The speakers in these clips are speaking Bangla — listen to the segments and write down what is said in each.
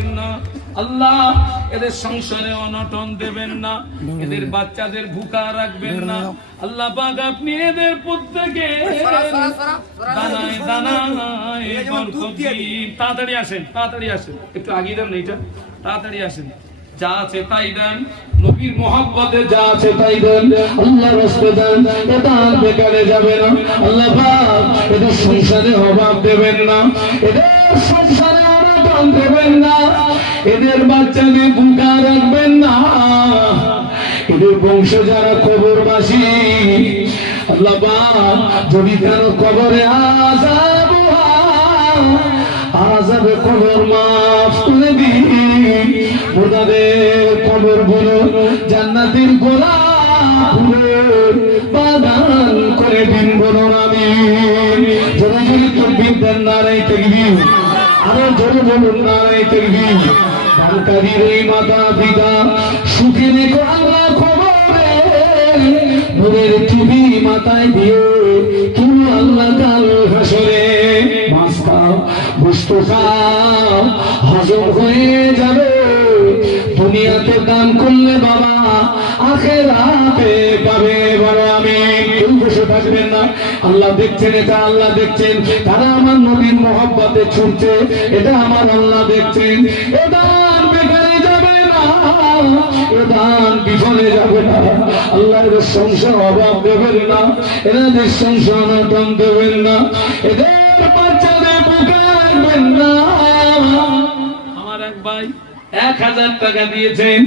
করবেন না আল্লাহ, এদের সংসারে অনটন দেবেন না, এদের বাচ্চাদের ভুকা রাখবেন না আল্লাহ পাক। আপনি এদের প্রত্যেকে দানায় দানায় বরকত দিন। তাড়াতাড়ি আসেন, তাড়াতাড়ি আসেন, একটু আগিয়ে দেন, এইটা তাড়াতাড়ি আসেন। যা আছে তাই দেন, নবীর মহব্বতে যা আছে তাই দেন, আল্লাহর রাস্তায় দেন, এটা আর বেকারে যাবে না আল্লাহ পাক। এদের সংসারে অভাব দেবেন না, এদের সংসারে অনটন দেবেন না, এদের বাচ্চাদের ভুকা রাখবেন না, এদের বংশ যারা কবরবাসী আল্লাহ পাক, যদি কারো কবরে আযাবে কবর মাফ করে দিন, ওদের কবর গুলো জান্নাতের গোলাপ বাগান করে দিন, বলুন আমিন। জোরে জোরে তাকবীর দেন, নারায়ে তাকবীর, আরো জোরে বলুন নারায়ে তাকবীর। দানকারীর এই মাতা পিতা সুখে রেখো আল্লাহ কবরে, নূরের টুপি মাথায় দিয়ে কেউ আল্লাহ কাল হাসরে। মাছ খাও, গোশত খাও, হজম হয়ে যাবে, দুনিয়াতে দান করলে বাবা আখিরাতে পাবে, বলো আমিন। কেউ বসে থাকবেন না, আল্লাহ দেখছেন, এটা আল্লাহ দেখছেন, তারা আমার নবীর মহব্বতে ছুটছে, এটা আমার আল্লাহ দেখছেন। এ দান বেকারে যাবে না, এ দান বিফলে যাবে না, আল্লাহ এদের সংসার অভাব দেবেন না, এদের সংসার অনটন দেবেন না, এদের বাচ্চাদের বুকে রাখবেন না। আমার এক ভাই 1000 টাকা দিয়েছেন,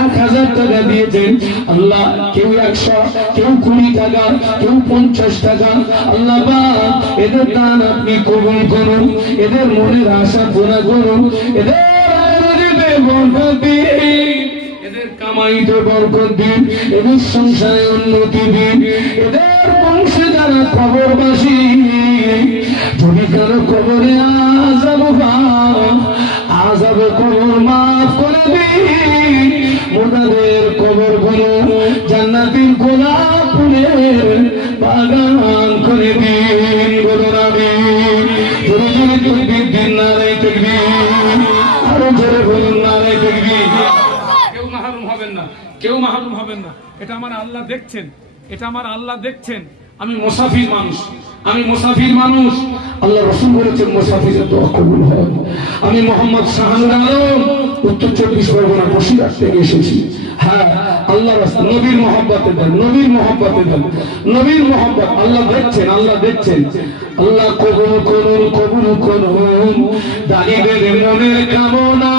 1000 টাকা দিয়েছেন আল্লাহ, কেউ 100, কেউ 20 টাকা, কেউ 50 টাকা আল্লাহ পাক, এদের দান আপনি কবুল করুন, এদের মনের আশা পুরা করুন, এদের রুজিতে বরকত দিন, এদের কামাইতে বরকত দিন, এদের সংসারে উন্নতি দিন, এদের বংশে যারা কবরবাসী যদি কারো কবরে আযাবে কবর মাফ করে দিন, ওনাদের কবর গুলো জান্নাতের গোলাপ ফুলের বাগান করে দিন, বলুন আমিন। জোরে জোরে তাকবীর দিন, নারায়ে তাকবীর, আরো জোরে বলুন নারায়ে তাকবীর। কেউ মাহরুম হবেন না, কেউ মাহরুম হবেন না, এটা আমার আল্লাহ দেখছেন, এটা আমার আল্লাহ দেখছেন। আমি মুসাফির মানুষ, আমি মুসাফির মানুষ, আল্লাহ রাসূল বলেছেন মুসাফিরের দোয়া কবুল হয়। আমি মোহাম্মদ শাহানুর আলম উত্তর 24 পরগনা বসিরহাট থেকে এসেছি। হ্যাঁ, আল্লাহ রাসূল নবীর মহব্বতে দেন, নবীর মহব্বতে দেন, নবীর মহব্বত আল্লাহ দেখছেন, আল্লাহ দেখছেন। আল্লাহ কবুল করুন, কবুল করুন দানিদের মনের কামনা,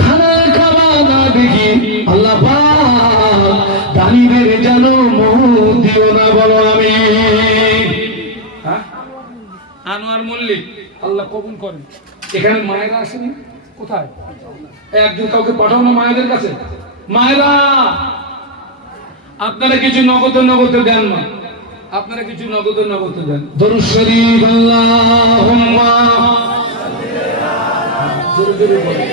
খানা খাওয়া না দেখি আল্লাহ পাক দানিদের যেন মোহ দিও না, বলো আমিন। আনোয়ার মল্লিক আল্লাহ কবুল করেন। এখানে মায়েরা আসেনি, কোথায় একজন কাউকে পাঠাও না মায়েদের কাছে। মায়েরা আপনারা কিছু নগদ নগদ দেন না, আপনারা কিছু নগদ নগদ দেন। দরুদ শরীফ আল্লাহুম্মা জোরে জোরে বলেন।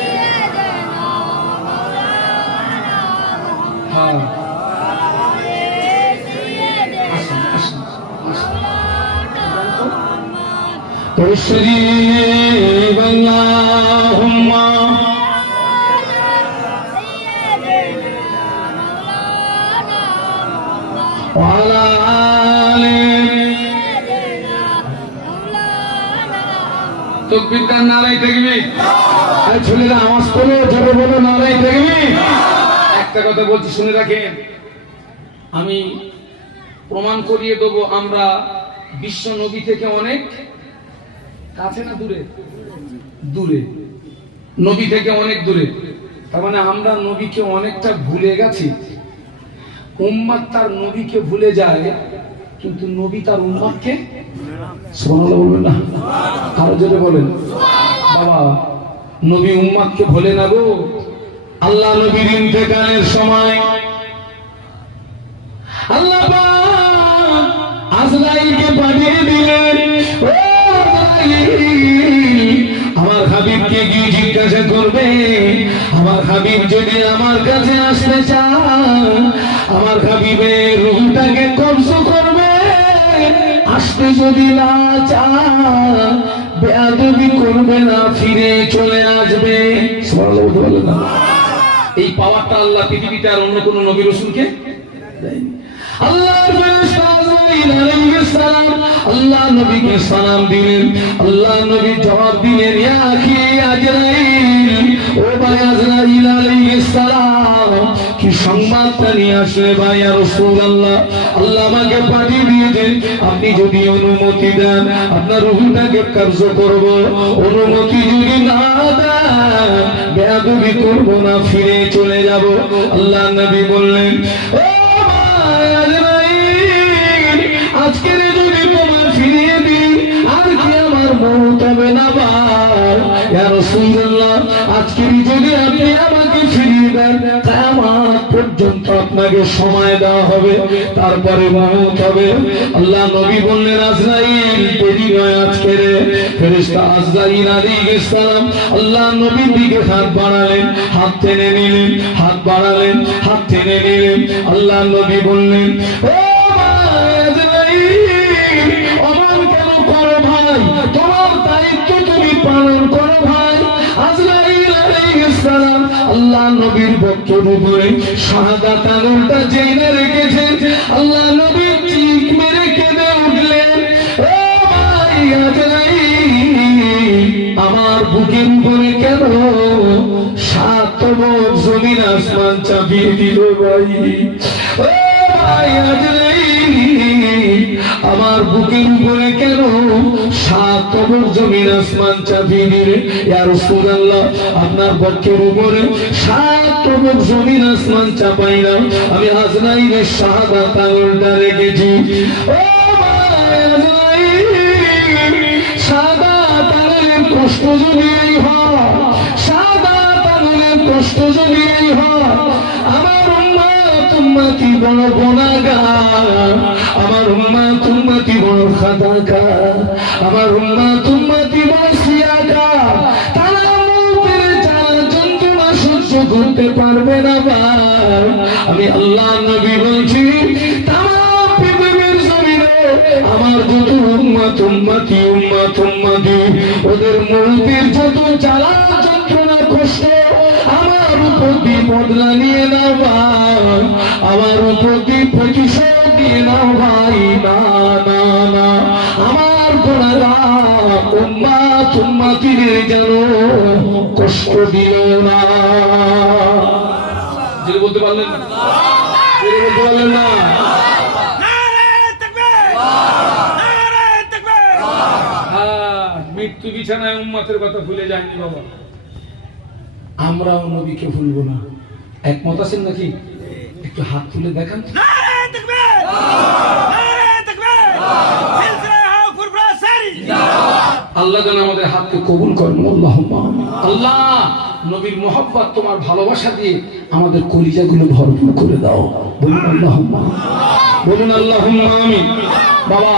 হ্যাঁ দরুদ শরীফ আল্লাহুম্মা ওয়ালা আলি তাকবীর দেন, নারায়ে তাকবীর। এই ছেলেরা আওয়াজ করে জোরে বলো নারায়ে তাকবীর। একটা কথা বলছি শুনে রাখেন, আমি প্রমাণ করিয়ে দেব আমরা বিশ্ব নবী থেকে অনেক কাছে না দূরে, দূরে, নবী থেকে অনেক দূরে। তার মানে আমরা নবীকে অনেকটা ভুলে গেছি। উম্মত তার নবীকে ভুলে যায়, কিন্তু নবী তার উম্মতকে সুবহানাল্লাহ বলবেন না, আরো জোরে বলেন। বাবা নবী উম্মতকে ভুলে না গো। আল্লাহ নবীর ইন্তেকালের সময় আল্লাহ পাক আজরাইলকে পাঠিয়ে দিলেন, ও আমার হাবিবকে গিয়ে জিজ্ঞাসা করবে, আমার হাবিব যদি আমার কাছে আসতে চায়, আমার হাবিবের রূহটাকে কবজ করবে, আসতে যদি না চায় বেয়াদবি করবে না, ফিরে চলে আসবে। সুবহানাল্লাহ বলতে পারলেন না? এই পাওয়ারটা আল্লাহ পৃথিবীতে আর অন্য কোন নবী রাসূলকে দেয়নি। আল্লাহর ফেরেশতা আজরাইল আলাইহিস সালাম আল্লাহ নবীকে সালাম দিলেন। আল্লাহ নবী জবাব দিলেন, ইয়া আখি আজরাইল, ও ভাই আজরাইল আলাইহিস সালাম, কি সংবাদটা নিয়ে আসলে ভাই? ইয়া রাসূলুল্লাহ, আল্লাহ আমাকে পাঠিয়ে দিয়েছেন, আপনি যদি অনুমতি দেন আপনার রূহটাকে কবজ করব, অনুমতি যদি না দেন বেয়াদবি করব না, ফিরে চলে যাব। আল্লাহ নবী বললেন, ও আজকে যদি তোমার ফিরিয়ে দিই আর কি আমার মৌত হবে না ভাই? ইয়া রাসূলুল্লাহ, আজকে যদি আপনি আমাকে ফিরিয়ে দেন কিয়ামত পর্যন্ত আপনাকে সময় দেওয়া হবে, তারপরে মৌত হবে। আল্লাহ নবী বললেন, আজরাইল দেরি নয় আজকে রে। ফেরেশতা আজরাইল আলাইহিস সালাম আল্লাহ নবীর দিকে হাত বাড়ালেন, হাত টেনে নিলেন, হাত বাড়ালেন, হাত টেনে নিলেন। আল্লাহ নবী বললেন, ও অমন কেন করো ভাই? তোমার দায়িত্ব তুমি পালন করো ভাই। আজরাইল আলাইহিস সালাম আল্লাহ নবীর বক্ষের উপরে শাহাদাত আঙুলটা জেনে রেখেছেন। আল্লাহ নবী চিৎ মেরে কেঁদে উঠলেন, ও ভাই আজরাইল, আমার বুকের উপরে কেন 7 জমিন আসমান চাপিয়ে দিল ভাই? ও ভাই আজরাইল, আমার বুকের উপরে কেন 7 জমিন আসমান চাপিয়ে দিলে? ইয়া রাসূলুল্লাহ, আপনার বক্ষের উপরে 7 জমিন আসমান চাপাইলাম, আমি আজরাইলের শাহাদাত আঙুলটা রেখেছি। ও ভাই আজরাইল, শাহাদাত আঙুলের কষ্ট যদি এই হয়, শাহাদাত আঙুলের কষ্ট যদি এই হয়, আমার উম্মতি বড় গুনাহগার, আমার উম্মতি বড় খাতাকার, আমার উম্মতি বড় সিয়াকার, তারা মৌতের জ্বালা যন্ত্রণা সহ্য করতে পারবে না ভাই। আমি আল্লাহ নবী বলছি, তামাম পৃথিবীর জমিনে আমার যত উম্মতি ওদের মৌতের যত জ্বালা যন্ত্রণা কষ্ট আমার উপর দিয়ে বদলা নিয়ে নাও ভাই, আমার উপর দিয়ে প্রতিশোধ দিয়ে নাও ভাই। না না না, আমার গুনাহগার উম্মতিদের যেন কষ্ট দিল না। যে বলতে পারলেন না, বলতে পারলেন না। মৃত্যু বিছানায় উম্মতের কথা ভুলে যায়নি বাবা, আমরাও নবীকে ভুলবো না। একমত আছেন নাকি? একটু হাত তুলে দেখান। আল্লাহ যেন আমাদের হাতকে কবুল করেন। আল্লাহ নবীর মোহাব্বত তোমার ভালোবাসা দিয়ে আমাদের কলিজাগুলো ভরপুর করে দাও। বলুন আল্লাহুম্মা, বলুন আল্লাহুম্মা আমিন। বাবা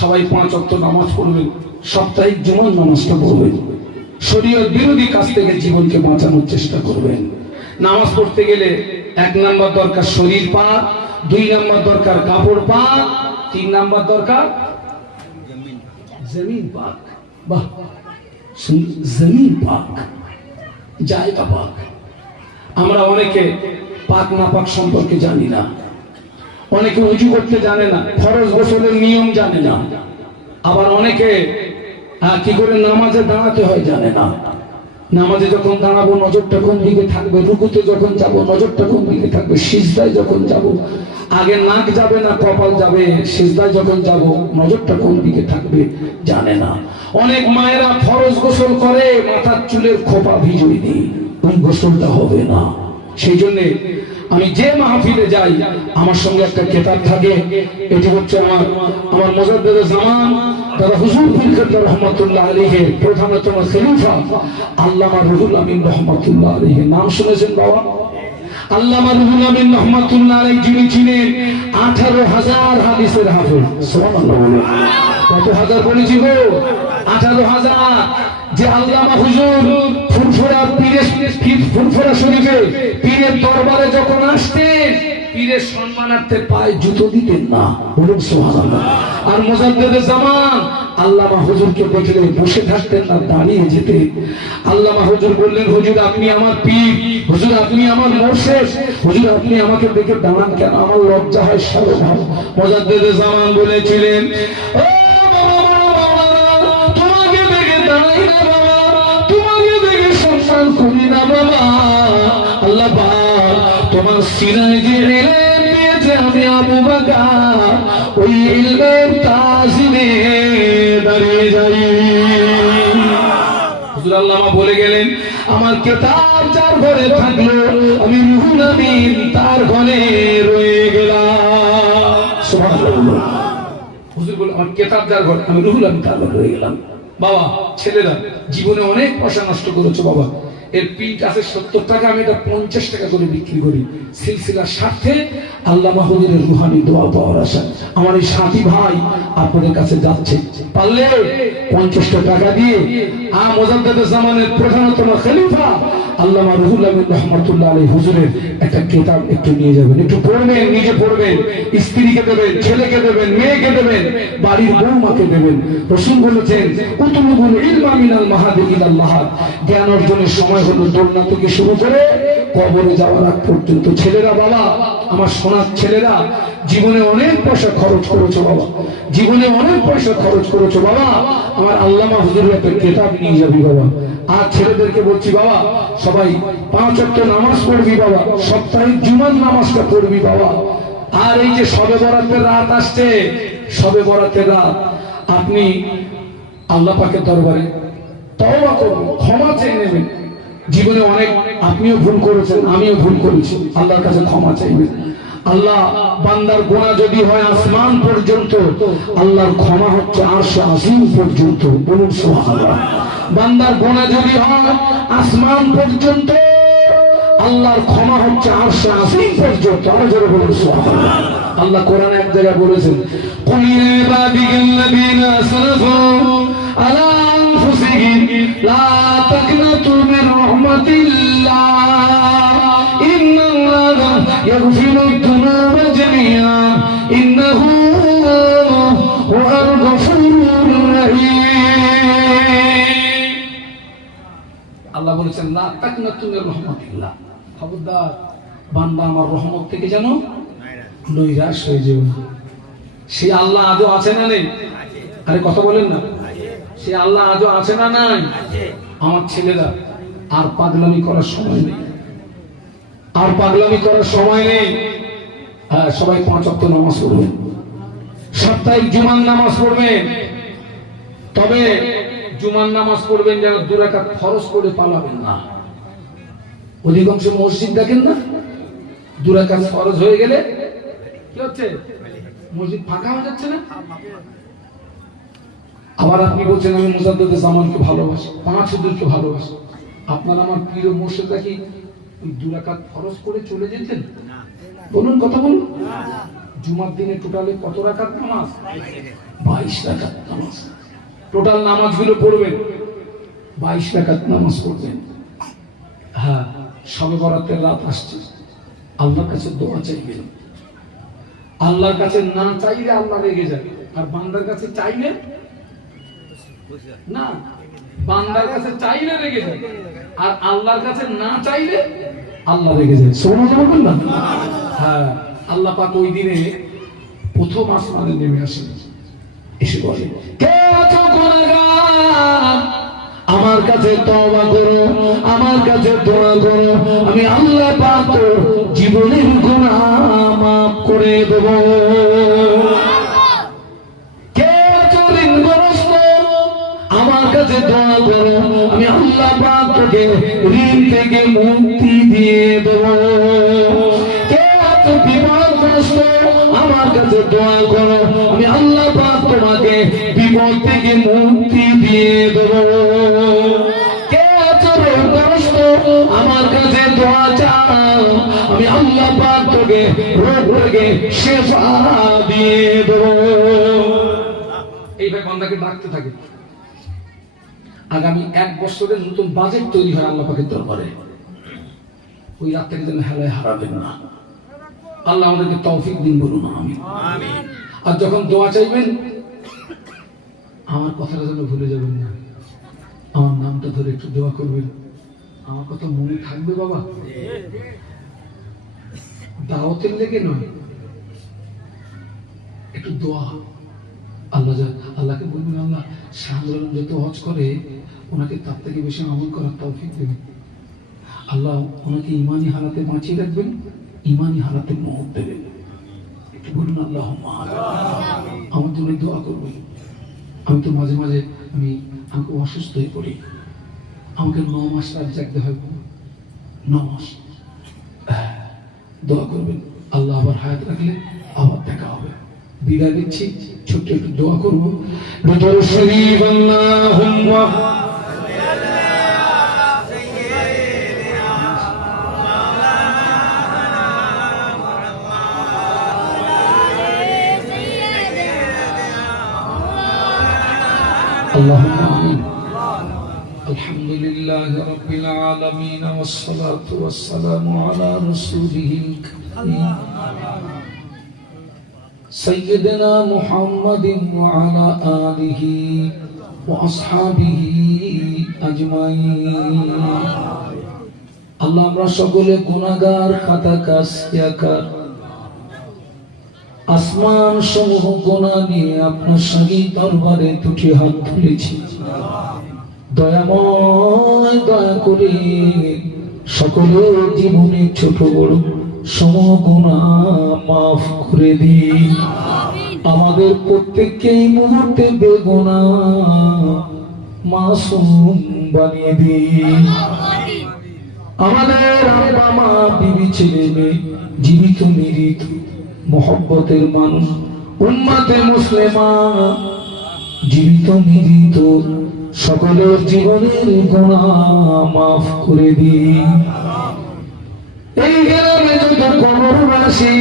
সবাই 5 ওয়াক্ত নামাজ পড়বেন, সাপ্তাহিক জুমার নামাজটা পড়বেন, শরীয়ত বিরোধী কাজ থেকে জীবনকে বাঁচানোর চেষ্টা করবেন। নামাজ পড়তে গেলে 1 নাম্বার দরকার শরীর পাক, 2 নাম্বার দরকার কাপড় পাক, 3 নাম্বার দরকার জমিন পাক। বাহ, জমিন পাক, জায়গা পাক। আমরা অনেকে পাক না পাক সম্পর্কে জানি না, অনেকে উজু করতে জানে না, ফরজ গোসলের নিয়ম জানে না, আবার অনেকে কি করে নামাজে দাঁড়াতে হয় জানে না। নামাজে যখন দাঁড়াবো নজরটা কোন দিকে থাকবে, রুকুতে যখন যাব নজরটা কোন দিকে থাকবে, সিজদায় যখন যাব আগে নাক যাবে না কপাল যাবে, সিজদায় যখন যাব নজরটা কোন দিকে থাকবে জানে না। অনেক মায়েরা ফরজ গোসল করে মাথার চুলের খোপা ভিজিয়ে দিই, ওই গোসলটা হবে না। সেই জন্য আমি যে মাহফিলে যাই আমার সঙ্গে একটা কিতাব থাকে, এটি হচ্ছে আমার মুজাদ্দিদে জামান দাদা হুজুর পীর কাদর রহমাতুল্লাহ আলাইহি প্রধানতম খলিফা আল্লামা রুহুল আমিন রহমাতুল্লাহ আলাইহি। নাম শুনেছেন বাবা? আল্লামা রুহুল আমিন রহমাতুল্লাহ আলাইহি যিনি ছিলেন 18,000 হাদিসের হাফেজ। সুবহানাল্লাহ বলে কত হাজার বলেছি গো? 18,000। যে আল্লামা হুজুর ফুরফুরা শরীফে পীরের দরবারে যখন আসতেন পীরের সম্মানার্থে পায়ে জুতো দিতেন না, বলুন সুবহানাল্লাহ। আর মুজাদ্দিদে জামান আল্লামা হুজুরকে দেখলে বসে থাকতেন না, দাঁড়িয়ে যেতেন। আল্লামা হুজুর বললেন, হুজুর আপনি আমার পীর, হুজুর আপনি আমার মুর্শিদ, হুজুর আপনি আমাকে দেখে দাঁড়ান কেন, আমার লজ্জা হয় শরম হয়। মুজাদ্দিদে জামান বলেছিলেন, ও বাবা, তোমাকে দেখে দাঁড়াই না বাবা, তোমাকে দেখে সম্মান করি না বাবা। আল্লাহ পাক তোমার সিনায় যে ইলম দিয়েছে, আমি আবু বকর ওই ইলমের তাজিমে দাঁড়িয়ে যাই। হুজুর আল্লামা বলে গেলেন, আমার কিতাব যার ঘরে থাকলো আমি রুহুল আমিন তার ঘরে রয়ে গেলাম। সুবহানাল্লাহ। হুজুর বলে, আমার কিতাব যার ঘরে আমি রুহুল আমিন তার ঘরে রয়ে গেলাম। বাবা ছেলেরা জীবনে অনেক পয়সা নষ্ট করেছো বাবা, এর প্রিন্ট আছে 70 টাকা, আমি এটা 50 টাকা করে বিক্রি করি। সিলসিলার স্বার্থে আল্লামা হুজুরের রুহানি দোয়া পাওয়ার আশা আমার এই সাথী ভাই আপনাদের কাছে যাচ্ছে, পারলে 50 টাকা দিয়ে মুজাদ্দিদে জামানের প্রধানতম খলিফা আল্লামা রুহুল আমিন রাহমাতুল্লাহ আলাইহি হুজুরের একটা কিতাব একটু নিয়ে যাবেন, একটু পড়বেন, নিজে পড়বেন, স্ত্রীকে দেবেন, ছেলেকে দেবেন, মেয়েকে দেবেন, বাড়ির বউমাকে দেবেন। রাসূল বলেছেন, উতুলুবুল ইলমা মিনাল মাহাদি ইলাল মাহাদ, জ্ঞান অর্জনের সময় হলো দোলনা থেকে শুরু করে কবরে যাওয়ার আগ পর্যন্ত। ছেলেরা বাবা, আমার সোনার ছেলেরা, জীবনে অনেক পয়সা খরচ করেছো বাবা, জীবনে অনেক পয়সা খরচ করেছো বাবা, আমার আল্লামা হুজুরের একটা কিতাব নিয়ে যাবি বাবা। আর ছেলেদেরকে বলছি বাবা, সবাই 5 ওয়াক্ত নামাজ পড়বি বাবা, সপ্তাহে জুমার নামাজটা পড়বি বাবা। আর এই যে শবে বরাতের রাত আসছে, শবে বরাতের রাত আপনি আল্লাহ পাকের দরবারে তওবা করুন, ক্ষমা চেয়ে নেবেন। জীবনে অনেক আপনিও ভুল করেছেন, আমিও ভুল করেছি, আল্লাহর কাছে ক্ষমা চাইবেন। আল্লাহ বান্দার গুনাহ যদি হয় আসমান পর্যন্ত, আল্লাহর ক্ষমা হচ্ছে আরশ আজিম পর্যন্ত, বলুন সুবহানাল্লাহ। বান্দার গুনাহ যদি হয় আসমান পর্যন্ত, আল্লাহর ক্ষমা হচ্ছে আরশ আজিম পর্যন্ত, আরো জোরে বলুন সুবহানাল্লাহ। আল্লাহ কোরআনে এক জায়গায় বলেছেন, কুল ইয়া ইবাদিয়াল্লাযীনা আসরাফু আলা আনফুসিহিম লা তাকনাতু মির রাহমাতিল্লাহ ইন্নাল্লাহা ইয়াগফিরুদ যুনুবা জামিআন ইন্নাহু হুয়াল গফুরুর রহিম। আল্লাহ বলেছেন, লা তাকনাতু মির রাহমাতিল্লাহ, খবরদার বান্দা আমার রহমত থেকে যেন নৈরাশ হয়ে যেও না। সে আল্লাহ আজও আছে না নেই? আরে কথা বলেন না, সে আল্লাহ আজও আছে না নাই? আমার ছেলেরা আর পাগলামি করার সময় নেই, আর পাগলামি করার সময় নেই। হ্যাঁ, সবাই 5 ওয়াক্ত নামাজ পড়বেন, সাপ্তাহিক জুমার নামাজ পড়বেন, তবে জুমার নামাজ পড়বেন যেন 2 রাকাত ফরজ করে পালাবেন না। অধিকাংশ মসজিদ দেখেন না, 2 রাকাত ফরজ হয়ে গেলে কি হচ্ছে, মসজিদ ফাঁকা হয়ে যাচ্ছে না। আবার আপনি বলছেন আমি মুজাদ্দিদে জামানকে ভালোবাসি, 5 হুজুরকে ভালোবাসি, আপনার আমার প্রিয় মুর্শিদরা কি ওই 2 রাকাত ফরজ করে চলে যেতেন? বলুন, কথা বলুন। জুমার দিনে টোটালে কত রাকাত নামাজ? 22 রাকাত নামাজ। টোটাল নামাজগুলো পড়বেন, 22 রাকাত নামাজ পড়বেন। হ্যাঁ, শবে বরাতের রাত আসছে, আল্লাহর কাছে দোয়া চাইবেন। আল্লাহর কাছে না চাইলে আল্লাহ রেগে যাবে, আর বান্দার কাছে চাইলে না, বান্দার কাছে চাইলে রেগে যায়, আর আল্লাহর কাছে না চাইলে আল্লাহ রেগে যায়। সুবহানাল্লাহ না? হ্যাঁ, আল্লাহ পাক ওই দিনে প্রথম আসমানে নেমে আসেন, এসে বলে, কে আছো গুনাহগার, আমার কাছে তওবা করো, আমার কাছে দোয়া করো, আমি আল্লাহ পাক জীবনের গুনাহ মাফ করে দেব। কে আছো ঋণগ্রস্ত, আমার কাছে দোয়া করো, আমি আল্লাহ পাক তোকে ঋণ থেকে মুক্তি দিয়ে দেব। কে আছো বিপদগ্রস্ত, আমার কাছে দোয়া করো, আমি আল্লাহ পাক তোমাকে বিপদ থেকে মুক্তি দিয়ে দেব। কে আছো রোগগ্রস্ত, আমার কাছে দোয়া চাও, আমি আল্লাহ পাক তোকে রোগ থেকে শিফা দিয়ে দেব। এইভাবে বান্দাকে ডাকতে থাকে। আগামী 1 বছরের নতুন বাজেট তৈরি হয় আল্লাহ পাকের দরবারে, ওই রাত থেকে যেন হেলায় হারাবেন না। আল্লাহ আমাদেরকে তৌফিক দিন, বলুন আমিন। আর যখন দোয়া চাইবেন আমার কথাটা যেন ভুলে যাবেন না, আমার নামটা ধরে একটু দোয়া করবেন। আমার কথা মনে থাকবে বাবা, দাওয়াতের লেগে নয়, একটু দোয়া। আল্লাহকে বলবেন, আল্লাহ শাহজালাল যত হজ করে ওনাকে তার থেকে বেশি আমল করার তৌফিক দেবেন। আল্লাহ ওনাকে ইমানি হারাতে বাঁচিয়ে রাখবেন, ইমানি হারাতে মহৎ দেবেন। একটু বলুন আল্লাহ আমার জন্য দোয়া করবেন। আমি তো মাঝে মাঝে আমাকে অসুস্থ হয়ে পড়ি, আমাকে 9 মাস রাত জাগতে হয়, 9 মাস। দোয়া করবেন, আল্লাহ আবার হায়াত রাখলে আবার দেখা হবে। বিদায় দিচ্ছি, ছোট্ট একটু দোয়া করবো। শরীফ আল্লাহুম্মা اللهم آمين. الحمد لله رب العالمين والصلاة والسلام على رسوله الكريم سيدنا محمد وعلى آله وأصحابه أجمعين. আল্লাহ আমরা সকলে গুনাহগার, খাতাকার, সিয়াকার, আসমান সমূহ গুনাহ নিয়ে আপনার সঙ্গী দরবারে দুটি হাত তুলেছি। দয়াময় দয়া করে সকলের জীবনে ছোট বড় সমূহ গুনাহ মাফ করে দিন। আমাদের প্রত্যেককে এই মুহূর্তে বেগুনাহ মাসুম বানিয়ে দিন। আমাদের আব্বা মা, বিবি, ছেলে মেয়ে, জীবিত মৃত মোহব্বতের মানুষ, উম্মতে মুসলিমা, জীবিত মৃত সকলের জীবনের গুনাহ মাফ করে দিন। এই গ্রামে যত কবরবাসী,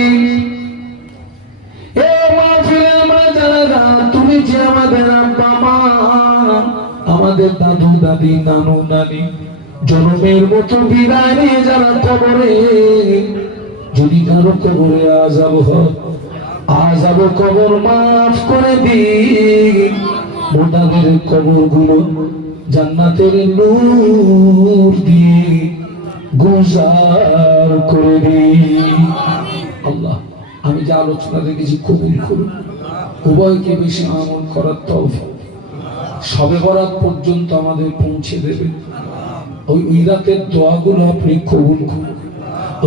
এই মাহফিলে আমরা যারা, তুমি যে আমাদের আব্বা মা, আমাদের দাদু দাদি, নানু নানি, জনমের মতো বিদায় নিয়ে যারা কবরে, যদি কারো কবরে আযাব কবর মাফ করে দিন। ওনাদের কবর গুলো জান্নাতের নূর দিয়ে গুলজার করে দিন। আল্লাহ আমি যে আলোচনা রেখেছি কবুল করুন, উভয়কে বেশি আমল করার তৌফিক শবে বরাত পর্যন্ত আমাদের পৌঁছে দেবেন। ওই রাতের দোয়াগুলো আপনি কবুল করুন,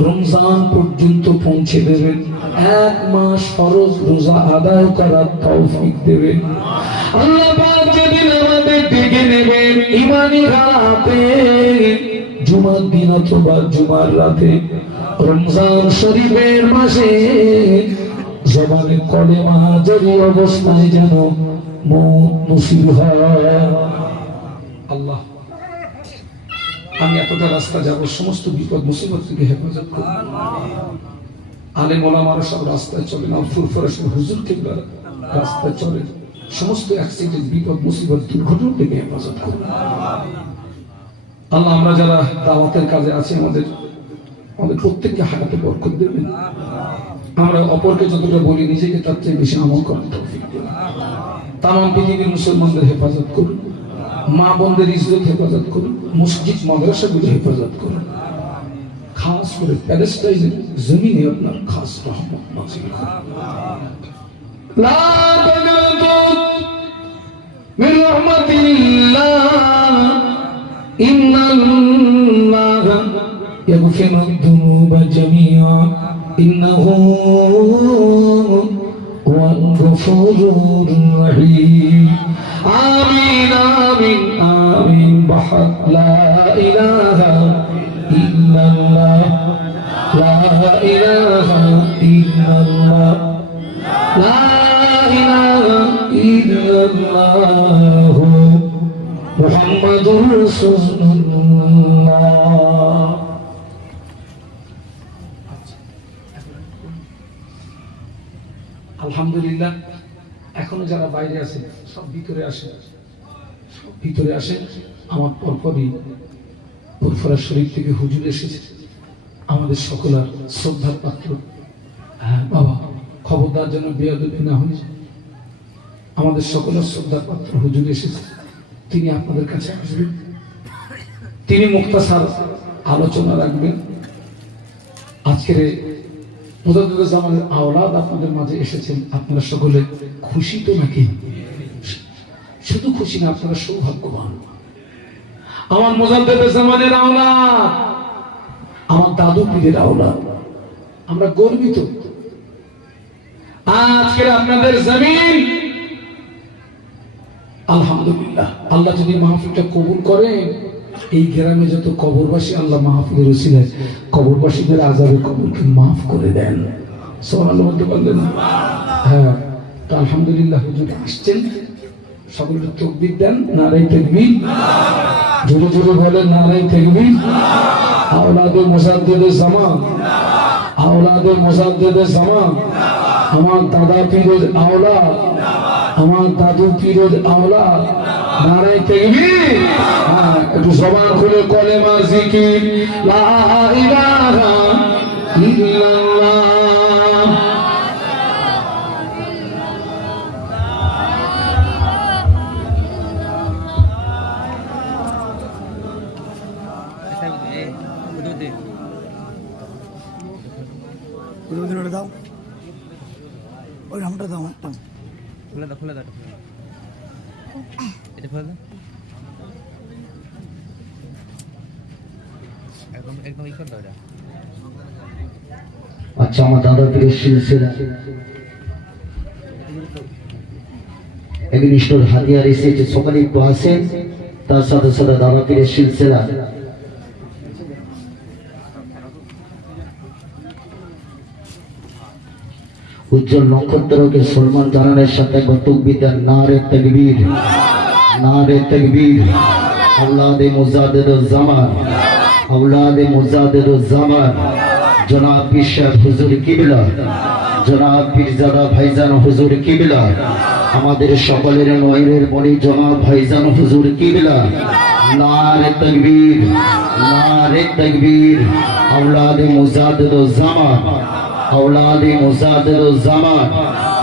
রমজান পর্যন্ত পৌঁছে দেবেন। 1 মাস ফরজ রোজা আদায় করার তৌফিক দেবেন। আল্লাহ পাক যেদিন আমাদের ডেকে নেবেন ইমানি রাতে, জুমার দিন অথবা জুমার রাতে, রমজান শরীফের মাসে, জবানে কলেমা জারি অবস্থায় যেন মউত নসিব হয়। আল্লাহ আমি এতটা রাস্তা যাব, সমস্ত বিপদ মুসিবত থেকে হেফাজত করুন। আলেম ওলামারা সব রাস্তায় চলেন, ফুরফুরাসের হুজুর কিবলা রাস্তায় চলেন, সমস্ত অ্যাক্সিডেন্ট, বিপদ, মুসিবত, দুর্ঘটনা থেকে হেফাজত করুন। আল্লাহ আমরা যারা দাওয়াতের কাজে আছি, আমাদের প্রত্যেককে হায়াতে বরকত দেবেন। আমরা অপরকে যতটা বলি নিজেকে তার চেয়ে বেশি আমল করার তৌফিক দেবেন। তামাম পৃথিবীর মুসলমানদের হেফাজত করুন, মা বোনদের ইজ্জত হেফাজত করুন, মসজিদ মাদ্রাসাগুলো হেফাজত করুন। খাস করে প্যালেস্টাইনের জমিনে আপনার খাস রহমত নাযিল করুন। লা তানাতু মিন রাহমাতিল্লাহ, ইন্নাল্লাহা ইয়াগফিরু যুনুবা জামিআ, ইন্নাহু হুয়াল গফুরুর রহিম। আমিন আমিন আমিন। বাহাক লা ইলাহা ইল্লাল্লাহ, লা ইলাহা ইল্লাল্লাহ, লা ইলাহা ইল্লাল্লাহ, মুহাম্মাদুর রাসূলুল্লাহ। আলহামদুলিল্লাহ। এখনো যারা বাইরে আছে সব ভিতরে আসে, সব ভিতরে আসে। আমার পরপরই ফুরফুরা শরীফ থেকে হুজুর এসেছে, আমাদের সকলার শ্রদ্ধার পাত্র হ্যাঁ বাবা, খবরদার যেন বেয়াদবি না হয়। আমাদের সকলের শ্রদ্ধার পাত্র হুজুর এসেছে, তিনি আপনাদের কাছে আসবেন, তিনি মুক্তাসার আলোচনা রাখবেন। আজকের মুজাদ্দিদুল জামানের আওলাদ আপনাদের মাঝে এসেছেন, আপনারা সকলে খুশি তো নাকি? শুধু খুশি না, আপনারা সৌভাগ্যবান। আমার মুজাদ্দিদুল জামানের আওলাদ, আমার দাদু পীরের আওলাদ, আমরা গর্বিত। আজকের আপনাদের জমিন, আলহামদুলিল্লাহ, আল্লাহ যদি মাহফিলটা কবুল করেন, এই গ্রামে যত কবরবাসী আল্লাহ মাহফিলের ওসিলায় কবরবাসীদের আযাবের কবরকে মাফ করে দেন। সুবহানাল্লাহ বলতে পারলেন? হ্যাঁ, তো আলহামদুলিল্লাহ হুজুর আসছেন, সকলে তাকবীর দেন, নারে তাকবীর, জোরে জোরে বলেন নারে তাকবীর। আওলাদে মুজাদ্দিদে জামান, আওলাদে মুজাদ্দিদে জামান, আমার দাদা পীরের আওলাদ, আমার দাদু পীরের আওলাদ, নারে তাকবীর। হ্যাঁ, একটু জবান খুলে কলেমা জিকির, লা ইলাহা ইল্লাল্লাহ। দাও ওই নামটা দাও, একটা খুলে দাও, খুলে দাও, এটা খুলে দাও, একদম একদম ই করে দাও এটা। আচ্ছা, আমার দাদা পীরের সিলসিলা এগনিষ্ঠর হাতিয়ার এসেছে, সকালে একটু আসেন, তার সাথে সাথে দাদা পীরের সিলসিলা উজ্জ্বল নক্ষত্রকে সম্মান জানানোর সাথে গতবিদার নারে তাকবীর, নারে তাকবীর। আওলাদে মুজাদ্দিদুল জামান, আওলাদে মুজাদ্দিদুল জামান জনাব পীর সাহেব হুজুর কিবলা, জনাব পীরজাদা ভাইজান হুজুর কিবলা, আমাদের সকলের নয়নের মণি জনাব ভাইজান হুজুর কিবলা। নারে তাকবীর, নারে তাকবীর। আওলাদে মুজাদ্দিদুল জামান, আওলাদে মুজাদ্দিদুল জামান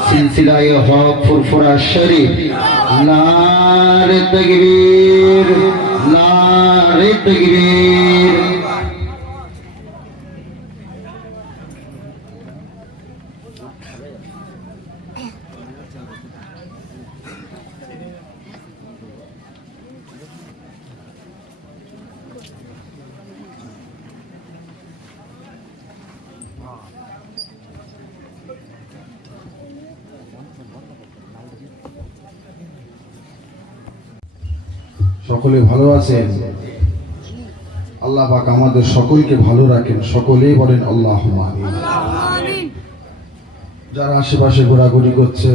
সিলসিলায়ে হক ফুরফুরা শরীফ। নারে তাকবীর, নারে তাকবীর। সকলে ভালো আছেন? আল্লাহ পাক আমাদের সকলকে ভালো রাখেন, সকলেই বলেন আল্লাহুম্মা আমিন। যারা আশেপাশে ঘোরাঘুরি করছে,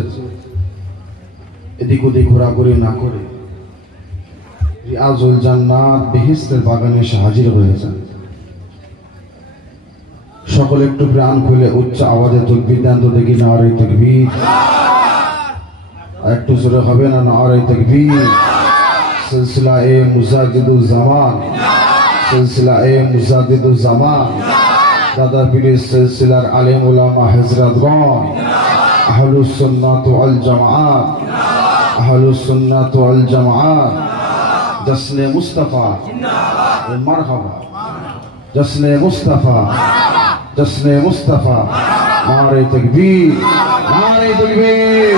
এদিক ওদিক ঘোরাঘুরি না করে রিয়াজুল জান্নাত বেহেশতের বাগানে এসে হাজির হয়েছেন। সকলে একটু প্রাণ খুলে উচ্চ আওয়াজে তাকবীর দেন তো দেখি, নারে তাকবীর। একটু জোরে হবে না, নারে তাকবীর। সিলসিলায়ে মুজাদ্দিদুল জামান, সিলসিলায়ে মুজাদ্দিদুল জামান, দাদা পীরের সিলসিলার আলেম উলামা হযরতগণ, আহলুস সুন্নাত ওয়াল জামাআত, আহলুস সুন্নাত ওয়াল জামাআত, জশ্নে মুস্তাফা জিন্দাবাদ, মারহাবা, জশ্নে মুস্তাফা, জশ্নে মুস্তাফা, নারে তাকবীর, নারে তাকবীর।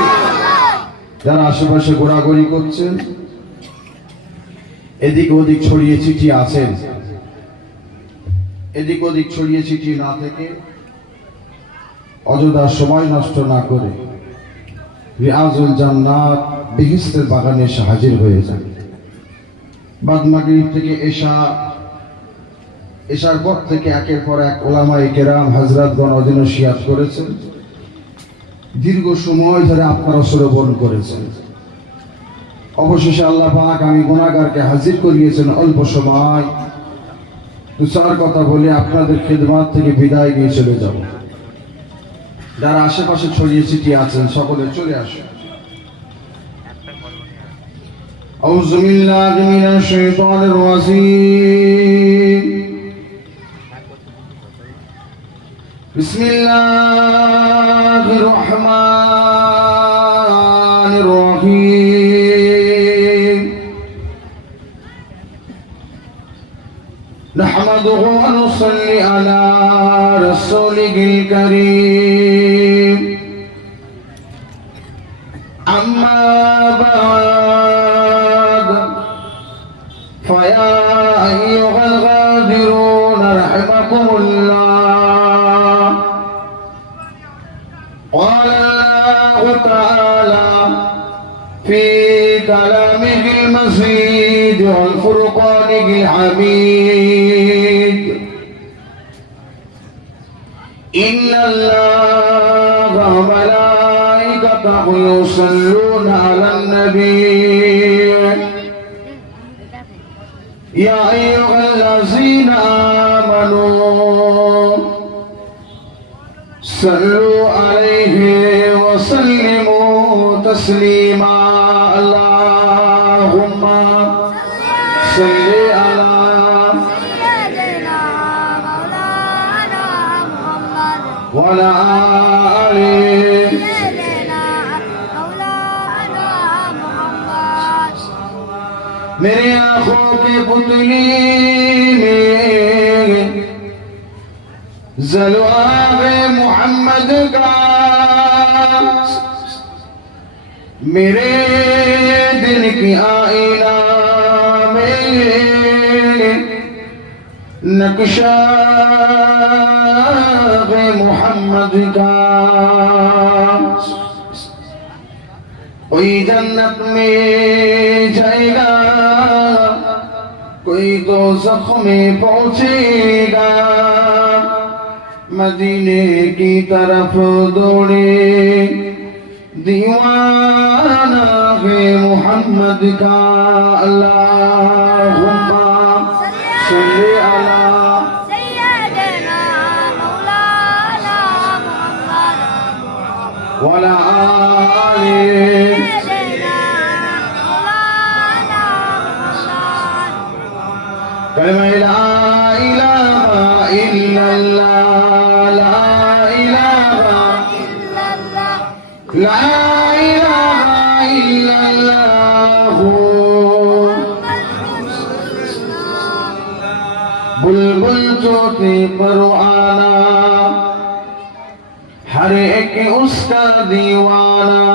যারা আশেপাশে ঘোরাঘুরি করছেন, এদিক ওদিক ছড়িয়ে ছিটিয়ে আছেন, এদিক ওদিক ছড়িয়ে ছিটিয়ে না থেকে অযথা সময় নষ্ট না করে রিয়াজুল জান্নাত বেহেশতের বাগানে এসে হাজির হয়ে যান। বাদ মাগরিব থেকে এশার পর থেকে একের পর এক ওলামায়ে কেরাম হযরতগণ অধিনসিয়াত করেছেন, দীর্ঘ সময় ধরে আপনারা শ্রবণ করেছেন। অবশেষে আল্লাহ পাক আমি গুনাহগারকে হাজির করিয়েছেন অল্প সময়। দু চার কথা বলে আপনাদের খিদমত থেকে বিদায় নিয়ে চলে যাব। যারা আশেপাশে ছড়িয়ে ছিটিয়ে আছেন সকলে চলে আসুন। আউযু বিল্লাহি মিনাশ শাইতানির রাজীম। বিসমিল্লাহ نحمده ونصلي على رسوله الكريم أما بعد فيا أيها الغادرون رحمكم الله قال الله تعالى في كلامه المزيد والفرقان الحميد إن الله وملائكته يصلون على النبي يا أيها الذين آمنوا صلوا عليه وسلموا تسليما اللهم صل على سيدنا مولانا محمد وعلى آله سيدنا مولانا محمد मेरे आंखों के पुतली में जलवा मोहम्मद का मेरे दिल की आईना में नक्शा मोहम्मद का कोई जन्नत में जाएगा कोई दोज़ख में पहुंचेगा मदीने की तरफ दौड़े दीवाना है मोहम्मद का अल्लाहुम्मा सल्ली अला سيدنا مولانا محمد वला आले سيدنا مولانا محمد कलमा ला इलाहा इल्लल्लाह ला इलाहा إلا الله ला इलाहा इल्लल्लाह बुलबुल चोटी पर आना हर एक उसका दीवाना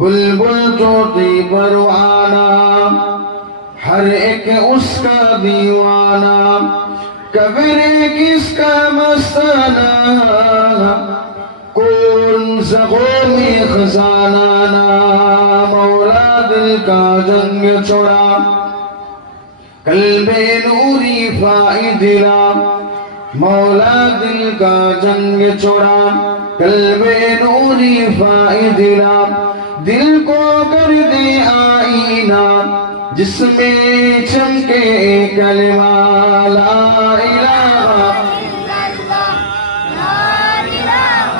बुलबुल चोटी पर आना हर एक उसका दीवाना कब्र किसका मस्ताना कौन ज़गों में खजाना ना मौला दिल का जंग छोड़ा कल्बे नूरी फाइदिला मौला दिल का जंग छोड़ा कल्बे नूरी फाइदिला दिल को कर दे आईना जिसमें चमके कलमा ला इलाहा إلا الله لا إله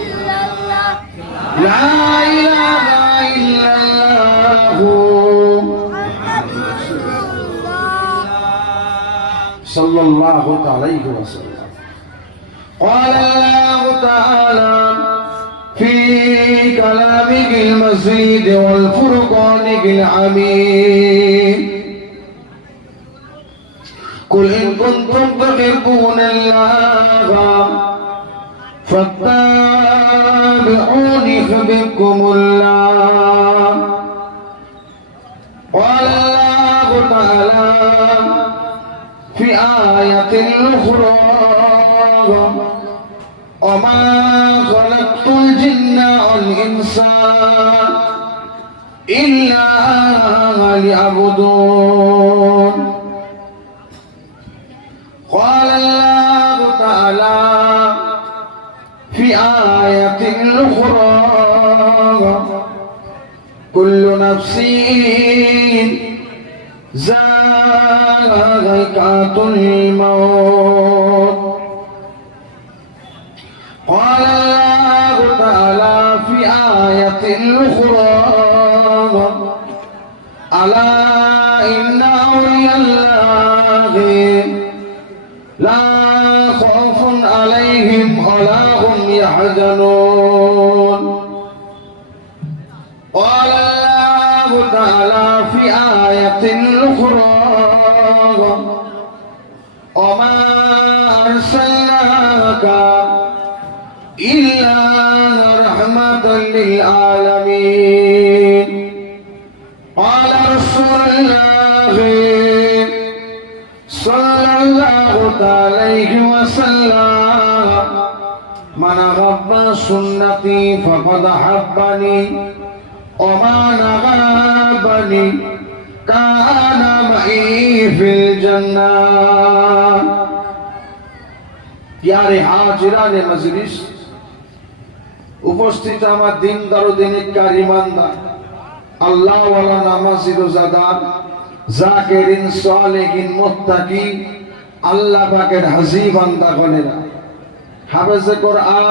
إلا الله ला इलाहा इल्लल्लाह محمد رسول الله सल्लल्लाहु अलैहि वसल्लम قال الله تعالى في كلامه المزيد والفرقان الحميد قل إن كنتم تحبون الله فاتبعوني يحببكم الله قال الله تعالى في آية أخرى وما خلقت الجن والإنس إلا ليعبدون قال الله تعالى في آية أخرى كل نفس ذائقة الموت قال الله تعالى في آية أخرى ألا إن أولياء الله لا خوف عليهم ولا هم يحزنون قال الله تعالى في آية أخرى وما أرسلناك إلا رحمة للعالمين قال رسول الله صلى الله عليه وسلم من غب سنتي فقد حبني ومن غابني كان معي في الجنة प्यारे हाजिराने मजलिस उपस्थित আমার দিনদার ও দিনকার ঈমানদার আল্লাহ ওয়ালা নামাজি রোজাদার জাকিরিন সালেহিন মুত্তাকি আল্লাহ পাকের হাজী বান্দাগণেরা হাফেজে কোরআন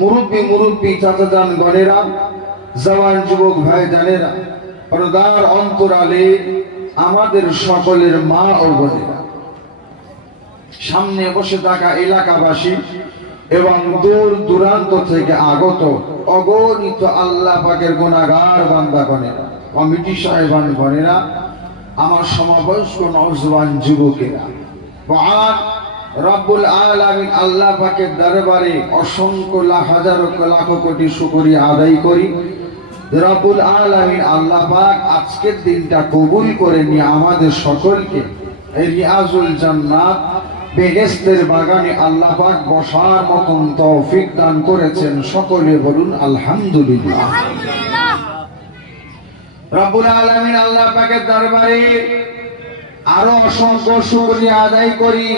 মুরব্বি চাচাজান গণেরা জওয়ান যুবক ভাই জানেরা পর্দার অন্তরালে আমাদের সকলের মা ও বোনেরা সামনে বসে থাকা এলাকাবাসী এবং দূর দূরান্ত থেকে আগত অগণিত আল্লাহ পাকের গুনাহগার বান্দাগণেরা কমিটি সাহেবান গণেরা আমার সমবয়স্ক নওজওয়ান যুবকেরা মহান রব্বুল আলামিন আল্লাহ পাকের দরবারে অসংখ্য লাখ হাজার লাখ কোটি শুকরিয়া আদায় করি রব্বুল আলামিন আল্লাহ পাক আজকের দিনটা কবুল করে নিয়ে আমাদের সকলকে এই রিয়াজুল জান্নাত বেহেশতের বাগানে আল্লাহ পাক বসার মতন তৌফিক দান করেছেন সকলে বলুন আলহামদুলিল্লাহ আলহামদুলিল্লাহ। রব্বুল আলামিন আল্লাহ পাকের দরবারে আরো অসংখ্য শুকরিয়া আদায় করি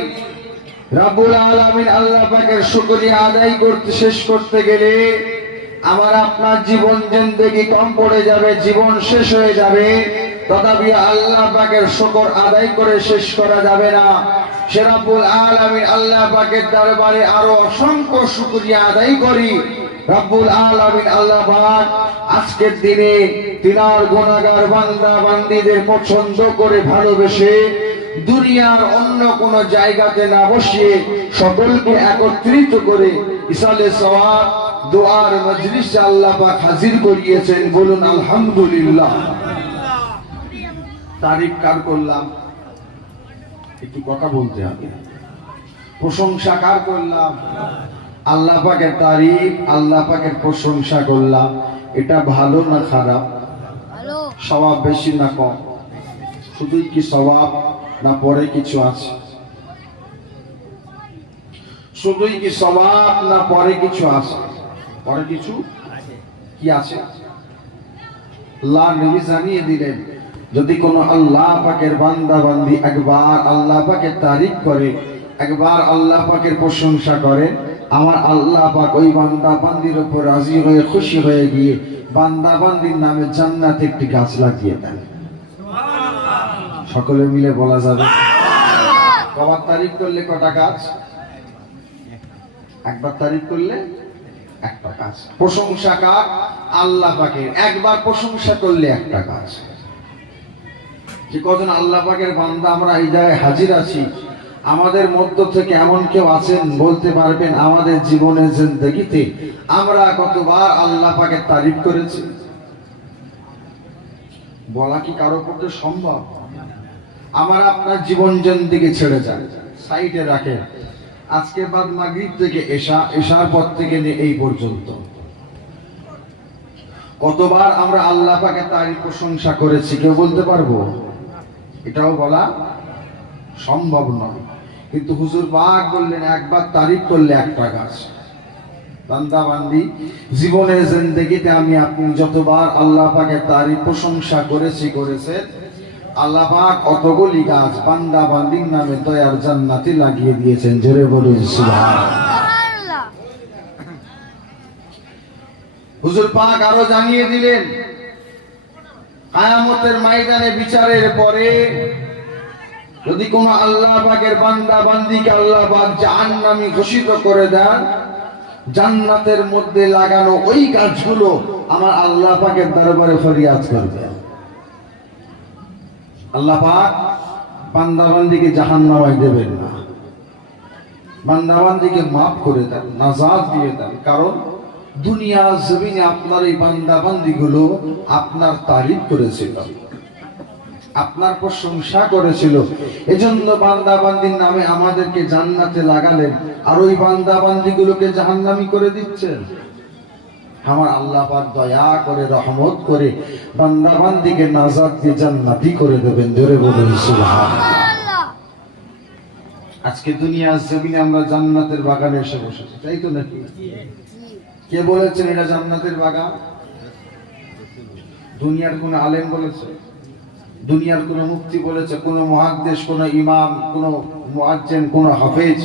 রব্বুল আলামিন আল্লাহ পাকের শুকরিয়া আদায় করতে শেষ করতে গেলে আমার আপনার জীবন জিন্দেগি কম পড়ে যাবে, জীবন শেষ হয়ে যাবে, তথাপি আল্লাহ পাকের শুকর আদায় করে শেষ করা যাবে না। সে রব্বুল আলামিন আল্লাহ পাকের দরবারে আরো অসংখ্য শুকরিয়া আদায় করি রব্বুল আলামিন আল্লাহ পাক আজকের দিনে তিনার গুনাহগার বান্দা বান্দীদের পছন্দ করে ভালোবেসে দুনিয়ার অন্য কোন জায়গাতে না বসিয়ে সকলকে একত্রিত করে ইসালে সওয়াব দোয়ার মজলিসে আল্লাহ পাক হাজির করিয়েছেন, বলুন আলহামদুলিল্লাহ। তারিফ কার করলাম? একটু কথা বলতে হবে। প্রশংসা কার করলাম? আল্লাহ পাকের তারিফ, আল্লাহ পাকের প্রশংসা করলাম। এটা ভালো না খারাপ? ভালো। সওয়াব বেশি না কম? শুধুই কি সওয়াব না পরে কিছু আছে? শুধুই কি সওয়াব না পরে কিছু আছে? পরে কিছু কি আছে? আল্লাহ নবী জানিয়ে দিলেন, যদি কোনো আল্লাহ পাকের বান্দা বান্দি একবার আল্লাহ পাকের তারিফ করে, একবার আল্লাহ পাকের প্রশংসা করে, আমার আল্লাহ পাক ওই বান্দা বান্দির উপর রাজি হয়ে খুশি হয়ে গিয়ে বান্দা বান্দির নামে জান্নাতে একটি গাছ লাগিয়ে দেন। সকলে মিলে বলা যাবে কবার তারিফ করলে কটা গাছ? একবার তারিফ করলে একটা গাছ। প্রশংসা কার? আল্লাহ পাকের। একবার প্রশংসা করলে একটা গাছ। যে কজন আল্লাহ পাকের বান্দা আমরা এই জায়গায় হাজির আছি, আমাদের মধ্য থেকে এমন কেউ আছেন বলতে পারবেন আমাদের জীবনের জিন্দেগিতে আমরা কতবার আল্লাহ পাকের তারিফ করেছি? বলা কি কারো পক্ষে সম্ভব? আমার আপনার জীবন জিন্দেগি ছেড়ে যান, সাইডে রাখেন। আজকে বাদ মাগরিব থেকে এশার পর থেকে নিয়ে এই পর্যন্ত কতবার আমরা আল্লাহ পাকের তারিফ প্রশংসা করেছি কেউ বলতে পারবো? এটাও বলা সম্ভব নয়। কিন্তু হুজুর পাক বললেন একবার তারিফ করলে একটা গাছ। বান্দা বান্দি জীবনের জিন্দেগিতে আমি আপনি যতবার আল্লাহ পাকের তারিফ প্রশংসা করেছেন, আল্লাহ পাক অতগুলি গাছ বান্দা বান্দির নামে দয়ার জান্নাতে লাগিয়ে দিয়েছেন। জোরে বলুন সুবহানাল্লাহ। হুজুর পাক আরো জানিয়ে দিলেন, কিয়ামতের ময়দানে বিচারের পরে যদি কোনো আল্লাহ পাকের বান্দা বান্দিকে আল্লাহ পাক জাহান্নামী ঘোষিত করে দেন, জান্নাতের মধ্যে লাগানো ওই গাছগুলো আমার আল্লাহ পাকের দরবারে ফরিয়াদ করবে। আল্লাহ পাক বান্দা বান্দিকে জাহান্নামে দেবেন না, বান্দা বান্দিকে মাফ করে দেন, নাজাত দিয়ে দেন। কারণ দুনিয়া জমিনে আপনার এই বান্দা বান্দিগুলো আপনার তারিফ করেছিল, আপনার প্রশংসা করেছিল, এজন্য বান্দা বান্দির নামে আমাদেরকে জান্নাতে লাগালেন, আর ওই বান্দা বান্দিগুলোকে জাহান্নামী করে দিচ্ছেন। আমার আল্লাহ পাক দয়া করে রহমত করে বান্দা বান্দিকে নাজাত দিয়ে জান্নাতি করে দেবেন। জোরে বলুন সুবহানাল্লাহ। আজকে দুনিয়ার জমিনে আমরা জান্নাতের বাগানে এসে বসেছি, তাই তো নাকি? কে বলেছেন এটা জান্নাতের বাগান? দুনিয়ার কোন আলেম বলেছে? দুনিয়ার কোন মুফতি বলেছে? কোন মুহাদ্দিস, কোন ইমাম, কোন মুয়াজ্জিন, কোন হাফেজ,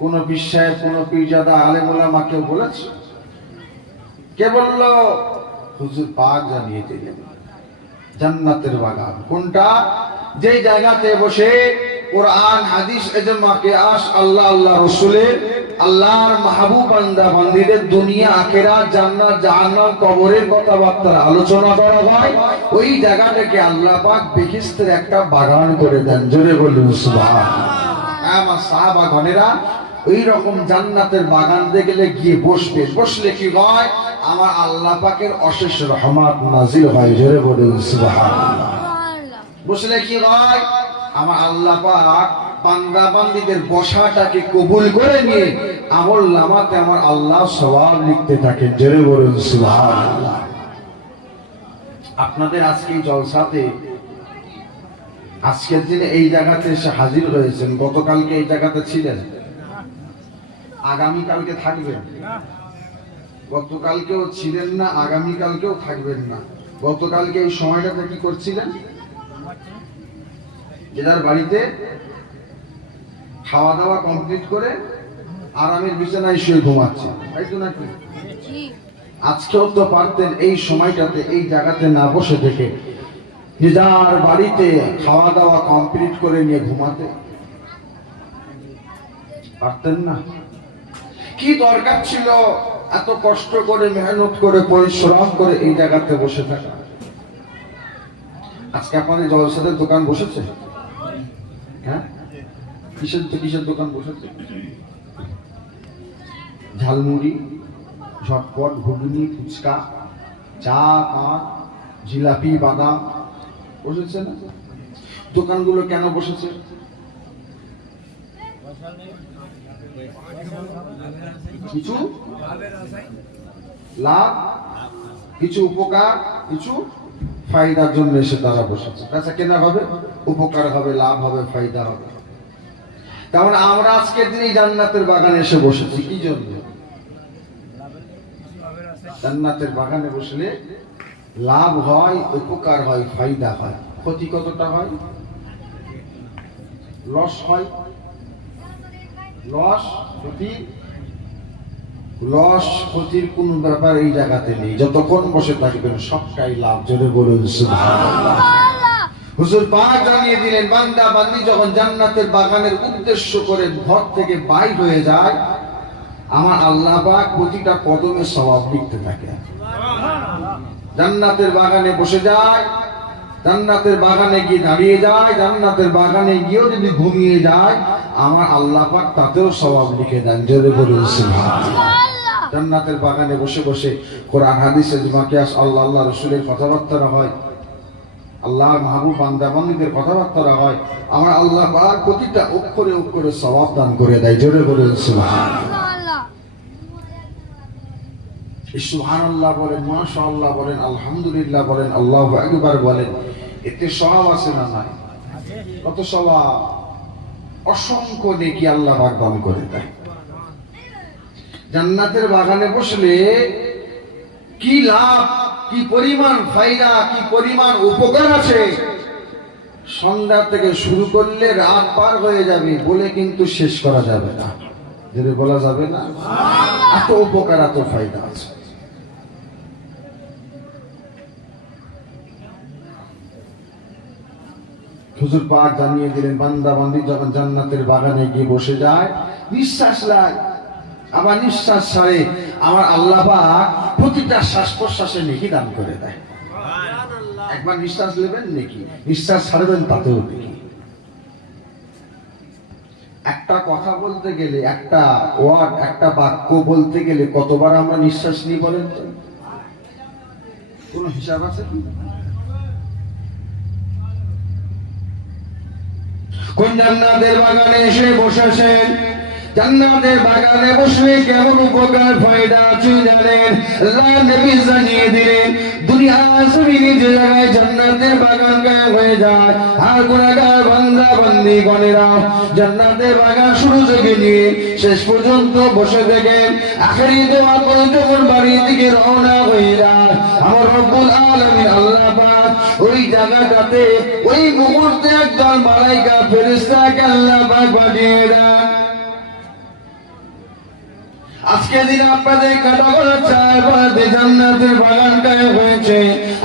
কোন পীর সাহেব, কোন পীরজাদা আলেম ওলামা কেউ বলেছে? কে বলল? হুজুর পাক জানিয়ে দিলেন জান্নাতের বাগান কোনটা? যে জায়গাতে বসে কোরআন হাদিস ইজমা কিয়াস আল্লাহ আল্লাহ রাসূলের আল্লাহর মাহবুব বান্দা বান্দীদের দুনিয়া আখিরাত জান্নাত জাহান্নাম কবরের কথাবার্তা আলোচনা করা হয়, ওই জায়গাটাকে আল্লাহ পাক বেহেশতের একটা বাগান করে দেন। জোরে বলুন সুবহানাল্লাহ। আমার সাহাবাগণেরা ওই রকম জান্নাতের বাগান দেখলে গিয়ে বসবে, বসলে কি হয়? আমার আল্লাহ পাকের অশেষ রহমত নাজিল হয়। জোরে বলুন সুবহানাল্লাহ। বসলে কি হয়? আমার আল্লাহ পাক বান্দা বান্দীদের বসাটাকে কবুল করে নিয়ে আমল নামাতে আমার আল্লাহ সওয়াব লিখতে থাকেন। জোরে বলুন সুবহানাল্লাহ। আপনাদের আজকে এই জলসাতে আজকের দিনে এই জায়গাতে এসে হাজির হয়েছেন, গতকালকে এই জায়গাতে ছিলেন, আগামীকালকে থাকবেন। গতকালকেও ছিলেন না, আগামীকালকেও থাকবেন না। গতকালকে এই সময়টাতে কি করছিলেন? যার বাড়িতে খাওয়া দাওয়া কমপ্লিট করে আরামের বিছানায় শুয়ে ঘুমাচ্ছে, তাই তো নাকি? আজকেও তো পারতেন এই সময়টাতে এই জায়গাতে না বসে থেকে যার বাড়িতে খাওয়া দাওয়া কমপ্লিট করে নিয়ে ঘুমাতে, পারতেন না? কি দরকার ছিল এত কষ্ট করে মেহনত করে পরিশ্রম করে এই জায়গাতে বসে থাকা? আজকে আপনাদের জলসাদের দোকান বসেছে? হ্যাঁ, কিসের দোকান বসেছে? ঝালমুড়ি, ঝটপট, ঘুগনি, ফুচকা, চা, পান, জিলাপি, বাদাম বসেছে না? দোকানগুলো কেন বসেছে? কিছু লাভ, কিছু উপকার, কিছু ফায়দার জন্য এসে তারা বসেছে। আচ্ছা, কেনা হবে, উপকার হবে, লাভ হবে, ফায়দা হবে। তার আমরা আজকের দিনে জান্নাতের বাগানে এসে বসেছি কি জন্য? জান্নাতের বাগানে বসলে লাভ হয়, উপকার হয়, ফায়দা হয়। ক্ষতি কতটা হয়? লস হয়। লস ক্ষতি, লস ক্ষতির কোন ব্যাপার এই জায়গাতে নেই। যতক্ষণ বসে থাকবেন সবটাই লাভ। জোরে বলুন সুবহানাল্লাহ। হুজুর পাক জানিয়ে দিলেন বান্দা বান্দি যখন জান্নাতের বাগানের উদ্দেশ্য করে ঘর থেকে বাইর হয়ে যায়, আমার আল্লাহ পাক প্রতিটা কদমে সওয়াব লিখতে থাকে। জান্নাতের বাগানে বসে যায়, জান্নাতের বাগানে গিয়ে দাঁড়িয়ে যায়, জান্নাতের বাগানে গিয়েও যদি ঘুমিয়ে যায়, আমার আল্লাহ পাক তাতেও সওয়াব লিখে দেন। জোরে বলুন সুবহানাল্লাহ। জান্নাতের বাগানে বসে বসে কোরআন হাদিস ইজমা কিয়াস আল্লাহ আল্লাহ রাসূলের কথাবার্তা হয়, আল্লাহর মাহবুব বান্দা বান্দীদের কথাবার্তা হয়। আমার আল্লাহ পাক প্রতিটা অক্ষরে অক্ষরে সওয়াব দান করে দেয়। জোরে বলুন সুবহানাল্লাহ। সুবহানাল্লাহ বলেন, মাশাআল্লাহ বলেন, আলহামদুলিল্লাহ বলেন, আল্লাহু আকবার বলেন, এতে সওয়াব আছে না নাই? কত সওয়াব! অসংখ্য নেকি আল্লাহ পাক দান করে দেয়। জান্নাতের বাগানে বসলে কি লাভ, কি পরিমাণ ফায়দা, কি পরিমাণ উপকার আছে, সন্ধ্যা থেকে শুরু করলে রাত পার হয়ে যাবে বলে কিন্তু শেষ করা যাবে না। যদি বলা যাবে না, এত উপকার, এত ফায়দা আছে। হুজুর পাক জানিয়ে দিলেন বান্দা বান্দি যখন জান্নাতের বাগানে গিয়ে বসে যায়, নিঃশ্বাস লাগে, আবার নিঃশ্বাস ছাড়ে, আমার আল্লাহ পাক প্রতিটা শ্বাস প্রশ্বাসে নেকি দান করে দেয়। একবার নিঃশ্বাস নেবেন নেকি, নিঃশ্বাস ছাড়বেন তাতেও নেকি। একটা কথা বলতে গেলে, একটা ওয়ার্ড, একটা বাক্য বলতে গেলে কতবার আমরা নিঃশ্বাস নিই বলেন তো? কোন হিসাব আছে কি? কোন জান্নাতের বাগানে এসে বসেছেন। জান্নাতের বাগানে বসে কেমন উপকার ফায়দা আছে জানেন? আল্লাহ নবী জানিয়ে দিলেন, দুনিয়া জমিনে যে জায়গায় জান্নাতের বাগান কায়েম হয়ে যায়, আর গুনাহগার বান্দা বান্দি গণেরা জান্নাতের বাগান শুরু থেকে নিয়ে শেষ পর্যন্ত বসে থাকেন। আখেরি দোয়া করে যখন বাড়ির দিকে রওনা হয়ে যায়, আমার রব্বুল আলামিন আল্লাহ পাক ওই জায়গাটাতে ওই মুহূর্তে একদল মালাইকা ফেরেশতাকে আল্লাহ পাক পাঠিয়ে দেন। আজকে দিন আপনাদের কাটাগড়ার চারপাশে জান্নাতের বাগান কায়েম হয়েছে।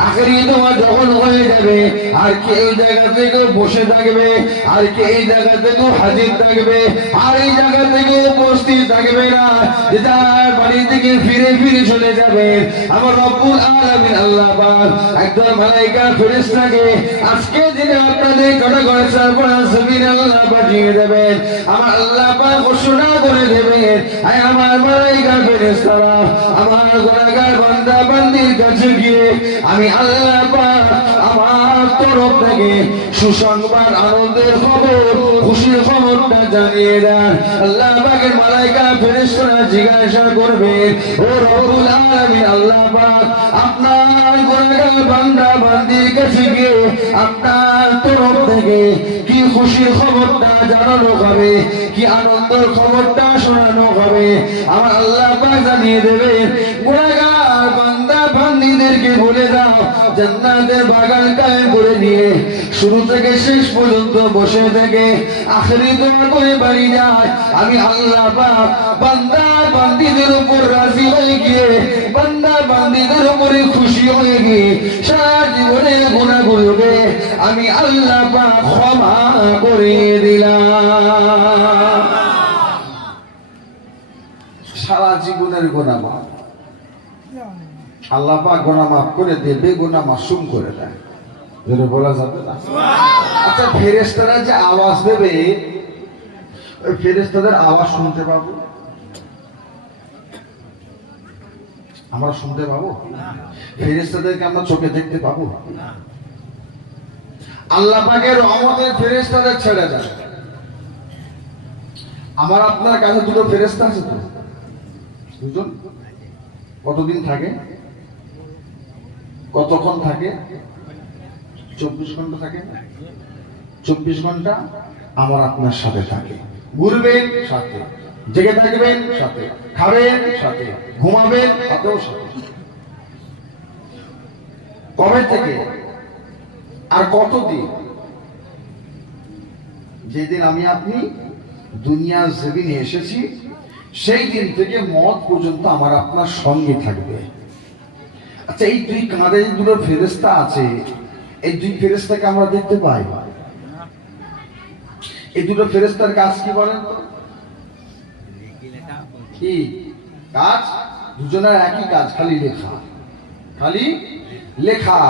আখেরি দোয়া যখন হয়ে যাবে, আর কে এই জায়গা থেকে বসে থাকবে, আর কে এই জায়গা থেকে হাজির থাকবে, আর এই জায়গা থেকে উপস্থিত থাকবে না, যে যার বাড়ি থেকে ফিরে ফিরে চলে যাবে। আমার রব্বুল আলামিন আল্লাহ পাক একদল মালাইকা ফেরেশতাকে আজকে দিনে আপনাদের কাটাগড়ার চারপাশে জমিনে আল্লাহ পাঠিয়ে দেবেন। আমার আল্লাহ পাক ঘোষণা করে দেবেন, আয় আমার মালাইকা ফেরেশতারা আমার গুনাহগার বান্দা বান্দির কাছে গিয়ে আমি আল্লাহ পাক আমার তরফ থেকে সুসংবাদ, আনন্দের খবর, খুশির খবরটা জানিয়ে দেন। আল্লাহ পাকের মালাইকা ফেরেশতারা জিজ্ঞাসা করবে, ও রব্বুল আলামিন আল্লাহ পাক আপনার গুনাহগার বান্দা বান্দির কাছে গিয়ে আপনার তরফ থেকে কি খুশির খবরটা জানানো হবে, কি আনন্দের খবরটা শোনানো হবে? আমার আল্লাহ পাক জানিয়ে দেবেন, গুনাহগার বান্দা বান্দীদেরকে বলে দাও জান্নাতের বাগান কায়েম করে নিয়ে শুরু থেকে শেষ পর্যন্ত বসে থেকে আখেরি দোয়া করে বাড়ি যায়। আমি আল্লাহ পাক বান্দা বান্দীদের উপর রাজি হয়ে গিয়ে, বান্দা বান্দীদের উপরে খুশি হয়ে গিয়ে সারা জীবনের গুনাহগুলোকে আমি আল্লাহ পাক ক্ষমা করে দিলাম। সারা জীবনের গুনাহ মাফ আল্লাহ পাক গুনাহ মাফ করে দিয়ে বেগুনাহ মাসুম করে দেয়। যেটা বলা যাবে না। আচ্ছা, ফেরেশতারা যে আওয়াজ দেবে, ওই ফেরেশতাদের আওয়াজ শুনতে পাবো? আমরা শুনতে পাবো? ফেরেশতাদেরকে আমরা চোখে দেখতে পাবো? আল্লাহ পাকের রহমতের ফেরেশতাদের ছেড়ে যায়। আমার আপনার কাছে দুটো ফেরেশতা আছে তো, দুজন। কতদিন থাকে? কতক্ষণ থাকে? 24 ঘন্টা থাকে। 24 ঘন্টা আমার আপনার সাথে থাকে। ঘুরবেন সাথে, জেগে থাকবেন সাথে, খাবেন সাথে, ঘুমাবেন তাতেও সাথে। কবে থেকে আর কতদিন? যেদিন আমি আপনি দুনিয়ার জমিনে এসেছি সেই দিন থেকে মত পর্যন্ত আমার আপনার সঙ্গে থাকবে। আচ্ছা, এই দুই কাঁধে দুটো ফেরেশতা আছে, এই দুই ফেরেশতাকে আমরা দেখতে পাই। এই দুটো ফেরেশতার কাজ কি বলেন তো? কি কাজ? দুজনের একই কাজ, খালি লেখা। খালি লেখা।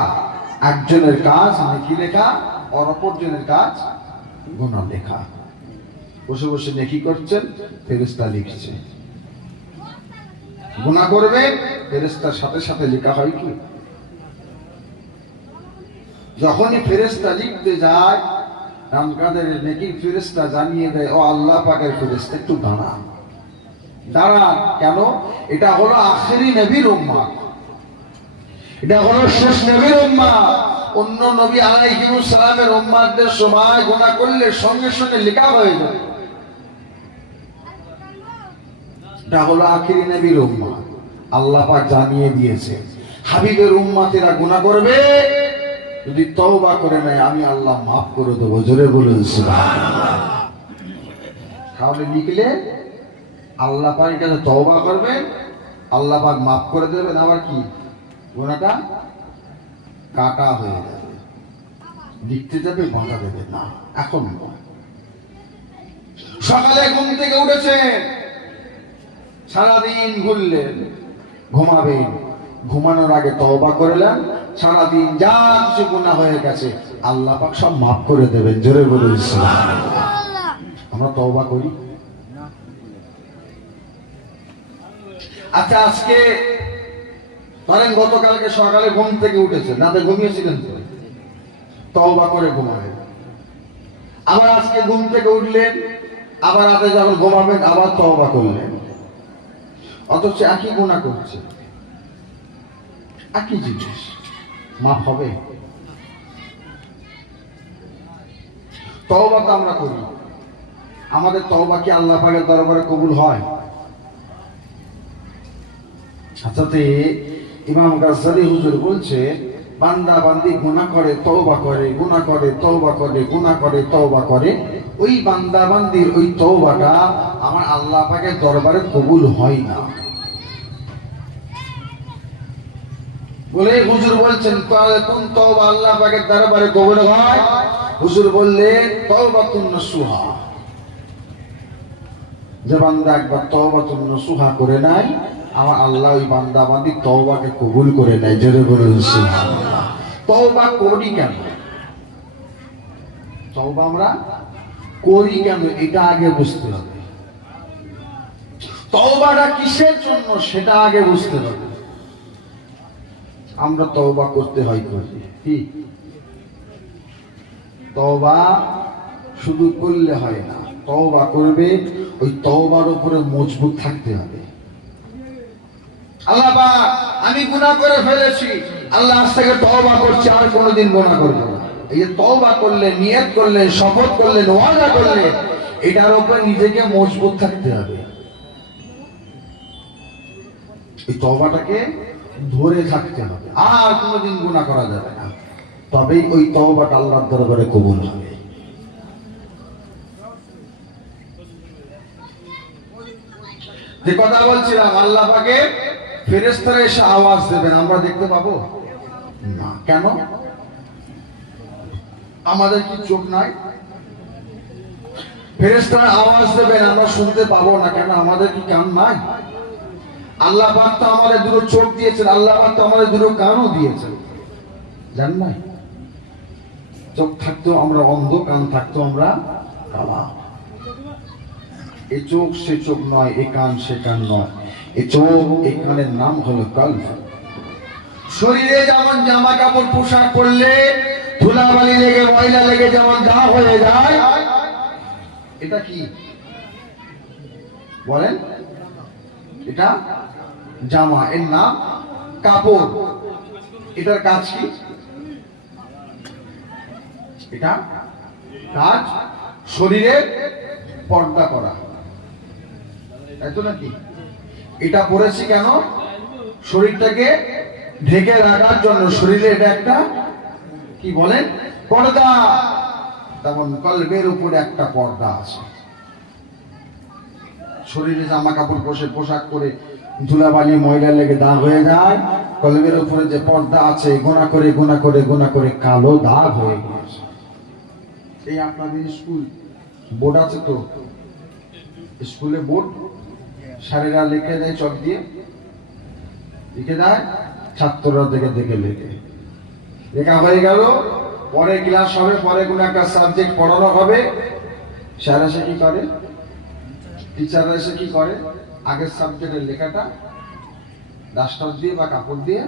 একজনের কাজ নেকি লেখা, আর অপরজনের কাজ গুনাহ লেখা। বসে বসে নেকি করছেন, ফেরেশতা লিখছে। গুনাহ করবে, ফেরেশতার সাথে সাথে লেখা হয় কি? যখনই ফেরেশতা লিখতে যায়, রামকাদের নেকি ফেরেশতা জানিয়ে দেয়, ও আল্লাহ পাকের ফেরেশতা একটু দাঁড়ান। দাঁড়ান কেন? এটা হলো আখেরি নবীর উম্মাহ, এটা হলো শেষ নবীর উম্মাহ। অন্য নবী আলাইহিস সালামের উম্মাহদের সময় গুনাহ করলে সঙ্গে সঙ্গে লেখা হয়ে যায়। এটা হলো আখেরি নবীর উম্মাহ। আল্লাহ পাক জানিয়ে দিয়েছে, হাবিবের উম্মতেরা গুনাহ করবে, যদি তওবা করে নেয় আমি আল্লাহ মাফ করে দেবো। জোরে বলুন সুবহানাল্লাহ। তাহলে লিখলে আল্লাহ পাকের কাছে তওবা করবেন, আল্লাহ পাক মাফ করে দেবেন। আবার কি? গুনাহটা কাটা হয়ে যাবে। লিখতে যাবে, বাঁধা দেবে না। এখন সকালে ঘুম থেকে উঠেছেন, সারাদিন ঘুরলেন, ঘুমাবেন। ঘুমানোর আগে তওবা করলেন, সারাদিন যা কিছু গুনাহ হয়ে গেছে আল্লাহ পাক সব মাফ করে দেবেন। জোরে বলুন সুবহানাল্লাহ। আমরা তওবা করি? আচ্ছা, আজকে ধরেন গতকালকে সকালে ঘুম থেকে উঠেছেন, রাতে ঘুমিয়েছিলেন তো, তওবা করে ঘুমাবেন। আবার আজকে ঘুম থেকে উঠলেন, আবার রাতে যখন ঘুমাবেন আবার তওবা করলেন, অথচ একই গুনাহ করছে, একই জিনিস, মাফ হবে? তওবা তো আমরা করি, আমাদের তওবা কি আল্লাহ পাকের দরবারে কবুল হয়? আচ্ছা, ইমাম গাজ্জালী হুজুর বলছে বান্দা বান্দি গুনাহ করে তওবা করে, গুনাহ করে তওবা করে, গুনাহ করে তওবা করে, ওই বান্দা বান্দির ওই তওবাটা আমার আল্লাহ পাকের দরবারে কবুল হয় না। বলে হুজুর বলছেন কোন তওবা আল্লাহ পাকের দরবারে কবুল হয়? হুজুর বললেন তওবাতুন নসুহা, যে বান্দা একবার তওবাতুন নসুহা করে নাই, আমার আল্লাহ ওই বান্দা বান্দি তওবাকে কবুল করে নেয়। জোরে বলুন সুবহানাল্লাহ। তওবা করি কেন? তওবা আমরা করি কেন এটা আগে বুঝতে হবে। তওবাটা কিসের জন্য সেটা আগে বুঝতে হবে। আমরা তওবা করতে হয় করি কি? তওবা শুধু করলে হয় না, তওবা করবে, ওই তওবার উপরে মজবুত থাকতে হবে। আল্লাহ পাক আমি গুনাহ করে ফেলেছি, আল্লাহ আজ থেকে তওবা করছি, আর কোনোদিন গুনাহ করব না। এই যে তওবা করলেন, নিয়ত করলেন, শপথ করলেন, ওয়াদা করলেন, এটার উপরে নিজেকে মজবুত থাকতে হবে। এই তওবাটাকে ধরে থাকতে হবে, আর কোনোদিন গুনাহ করা যাবে না, তবেই ওই তওবাটা আল্লাহর দরবারে কবুল হবে। যে কথা বলছিলাম, আল্লাহ পাকে ফেরেশতারা এসে আওয়াজ দেবেন, আমরা দেখতে পাবো না। কেন? আমাদের কি চোখ নাই? ফেরেশতারা আওয়াজ দেবেন, আমরা শুনতে পাবো না কেন? আমাদের কি কান নাই? আল্লাহ পাক তো আমাদের দুটো চোখ দিয়েছেন, আল্লাহ পাক তো আমাদের দুটো কানও দিয়েছেন, জান নাই? চোখ থাকতো আমরা অন্ধ, কান থাকতো আমরা কালা। এই চোখ সে চোখ নয়, এ কান সে কান নয়, এই চোখ এই কানের নাম হলো কলব। শরীরে যেমন জামা কাপড় পোশাক পরলে ধুলাবালি লেগে ময়লা লেগে যেমন দাগ হয়ে যায়, এটা কি বলেন? এটা জামা, এর নাম কাপড়। এটার কাজ কি? এটা কাজ শরীরের পর্দা করা, তাই তো নাকি? এটা পরেছি কেন? শরীরটাকে ঢেকে রাখার জন্য। শরীরে এটা একটা কি বলেন? পর্দা। তেমন কলবের উপরে একটা পর্দা আছে। শরীরে জামা কাপড় পোশাক পরে ধুলাবালি ময়লা লেগে দাগ হয়ে যায়, কলবের উপরে যে পর্দা আছে গুনাহ করে গুনাহ করে গুনাহ করে কালো দাগ হয়ে গেছে। এই আপনাদের স্কুল বোর্ড আছে তো, স্কুলে বোর্ড স্যারেরা লিখে দেয়, চক দিয়ে লিখে দেয়, ছাত্ররা দেখে দেখে লেখা হয়ে গেল, পরে ক্লাস হবে, পরে কোনো একটা সাবজেক্ট পড়ানো হবে, স্যার এসে কি করে, টিচাররা এসে কি করে, আগের সাবজেক্টের লেখাটা ডাস্টার দিয়ে বা কাপড় দিয়ে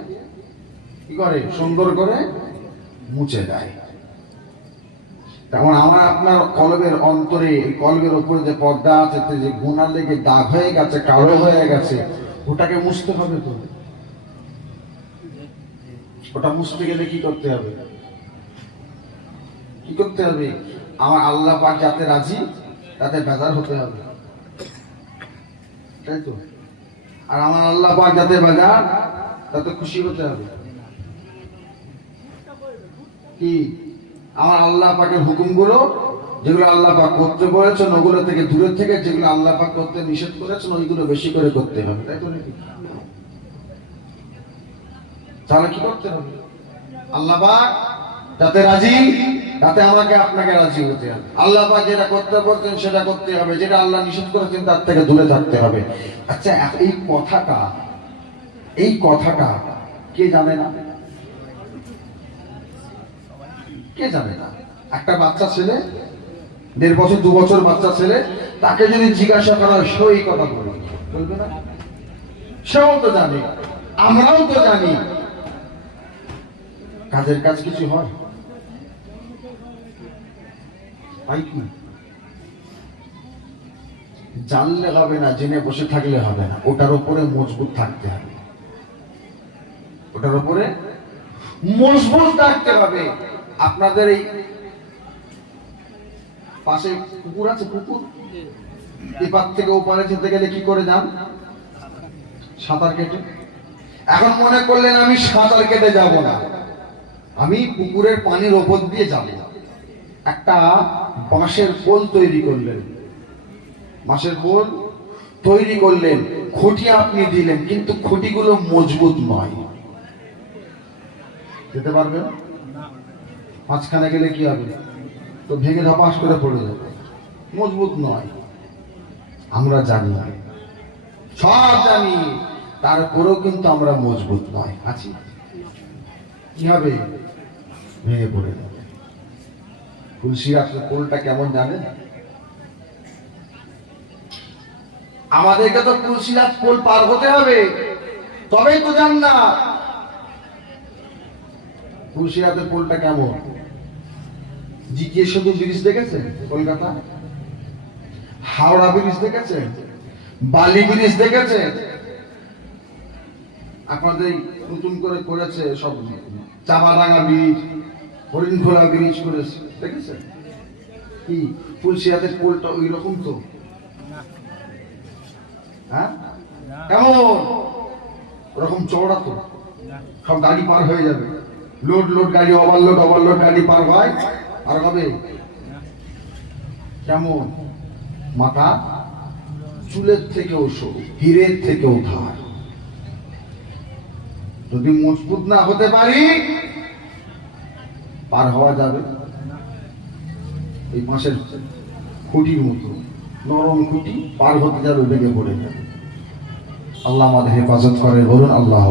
কি করে, সুন্দর করে মুছে দেয়। তখন আমার আপনার কলবের অন্তরে, কলবের উপরে যে পর্দা আছে, যে গুনাহ লেগে দাগ হয়ে গেছে, কালো হয়ে গেছে, ওটাকে মুছতে হবে তো। ওটা মুছতে গেলে কি করতে হবে? কি করতে হবে? আমার আল্লাহ পাক যাতে রাজি, তাতে বেজার হতে হবে, তাই তো? আর আমার আল্লাহ পাক যাতে বেজার, তাতে খুশি হতে হবে। কি? আমার আল্লাহ পাকের হুকুমগুলো যেগুলো আল্লাহ পাক করতে বলেছেন, ওগুলো থেকে দূরে থেকে যেগুলো আল্লাহ পাক করতে নিষেধ করেছেন, ওইগুলো বেশি করে করতে হবে, তাই তো নাকি? তাহলে কি করতে হবে? আল্লাহ পাক যাতে রাজি, তাতে আমাকে আপনাকে রাজি হতে হবে। আল্লাহ পাক যেটা করতে বলছেন সেটা করতে হবে, যেটা আল্লাহ নিষেধ করেছেন তার থেকে দূরে থাকতে হবে। আচ্ছা, এই কথাটা কে জানে না? কে জানে না? একটা বাচ্চা ছেলে, 1.5 বছর 2 বছর বাচ্চা ছেলে, তাকে যদি জিজ্ঞাসা করা হয়, সে এই কথা বলবে না? সেও তো জানে, আমরাও তো জানি। কাজের কাজ কিছু হয়? পাইপ না, জানলে হবে না, জেনে বসে থাকলে হবে না, ওটার উপরে মজবুত থাকতে হবে, ওটার উপরে মজবুত থাকতে হবে। আপনাদের এই পাশে পুকুর আছে, পুকুর এপার থেকে ওপারে যেতে গেলে কি করে যান? সাঁতার কেটে। এখন মনে করলেন আমি সাঁতার কেটে যাব না, আমি পুকুরের পানির ওপর দিয়ে যাব। একটা বাঁশের পোল তৈরি করলেন, বাঁশের পোল তৈরি করলেন, খুঁটি আপনি দিলেন, কিন্তু খুঁটিগুলো মজবুত নয়, যেতে পারবেন? মাঝখানে গেলে কি হবে? তো ভেঙে ধপাস করে পড়ে যাবে, মজবুত নয়। আমরা জানি, সব জানি, তারপরেও কিন্তু আমরা মজবুত নয়, আছি, কি হবে? ভেঙে পড়ে যাবে। তুলসীরাতের পোলটা কেমন জানেন? আমাদেরকে তো তুলসীরাত পোল পার হতে হবে, তবেই তো জান্নাত। তুলসীরাতের পোলটা কেমন? জিকে শুধু ব্রিজ দেখেছেন? কলকাতা হাওড়া ব্রিজ দেখেছেন? বালি ব্রিজ দেখেছেন? আপনাদের নতুন করে করেছে সব, চামারাঙ্গা ব্রিজ, হরিণখোলা ব্রিজ করেছে, দেখেছেন? কি তুলসীরাতের পোলটা ওই রকম তো? হ্যাঁ, কেমন? ওরকম চওড়া তো? সব গাড়ি পার হয়ে যাবে, লোড লোড গাড়ি, ওভারলোড ওভারলোড গাড়ি পার হয়, আর হবে কেমন? মাথা চুলের থেকেও সরু, হীরের থেকেও ধার। যদি মজবুত না হতে পারি, পার হওয়া যাবে? এই বাঁশের খুঁটির মতো নরম খুঁটি, পার হতে যাবে, ভেঙে পড়ে যাবে। আল্লাহ আমাদের হেফাজত করে, বলুন আল্লাহ।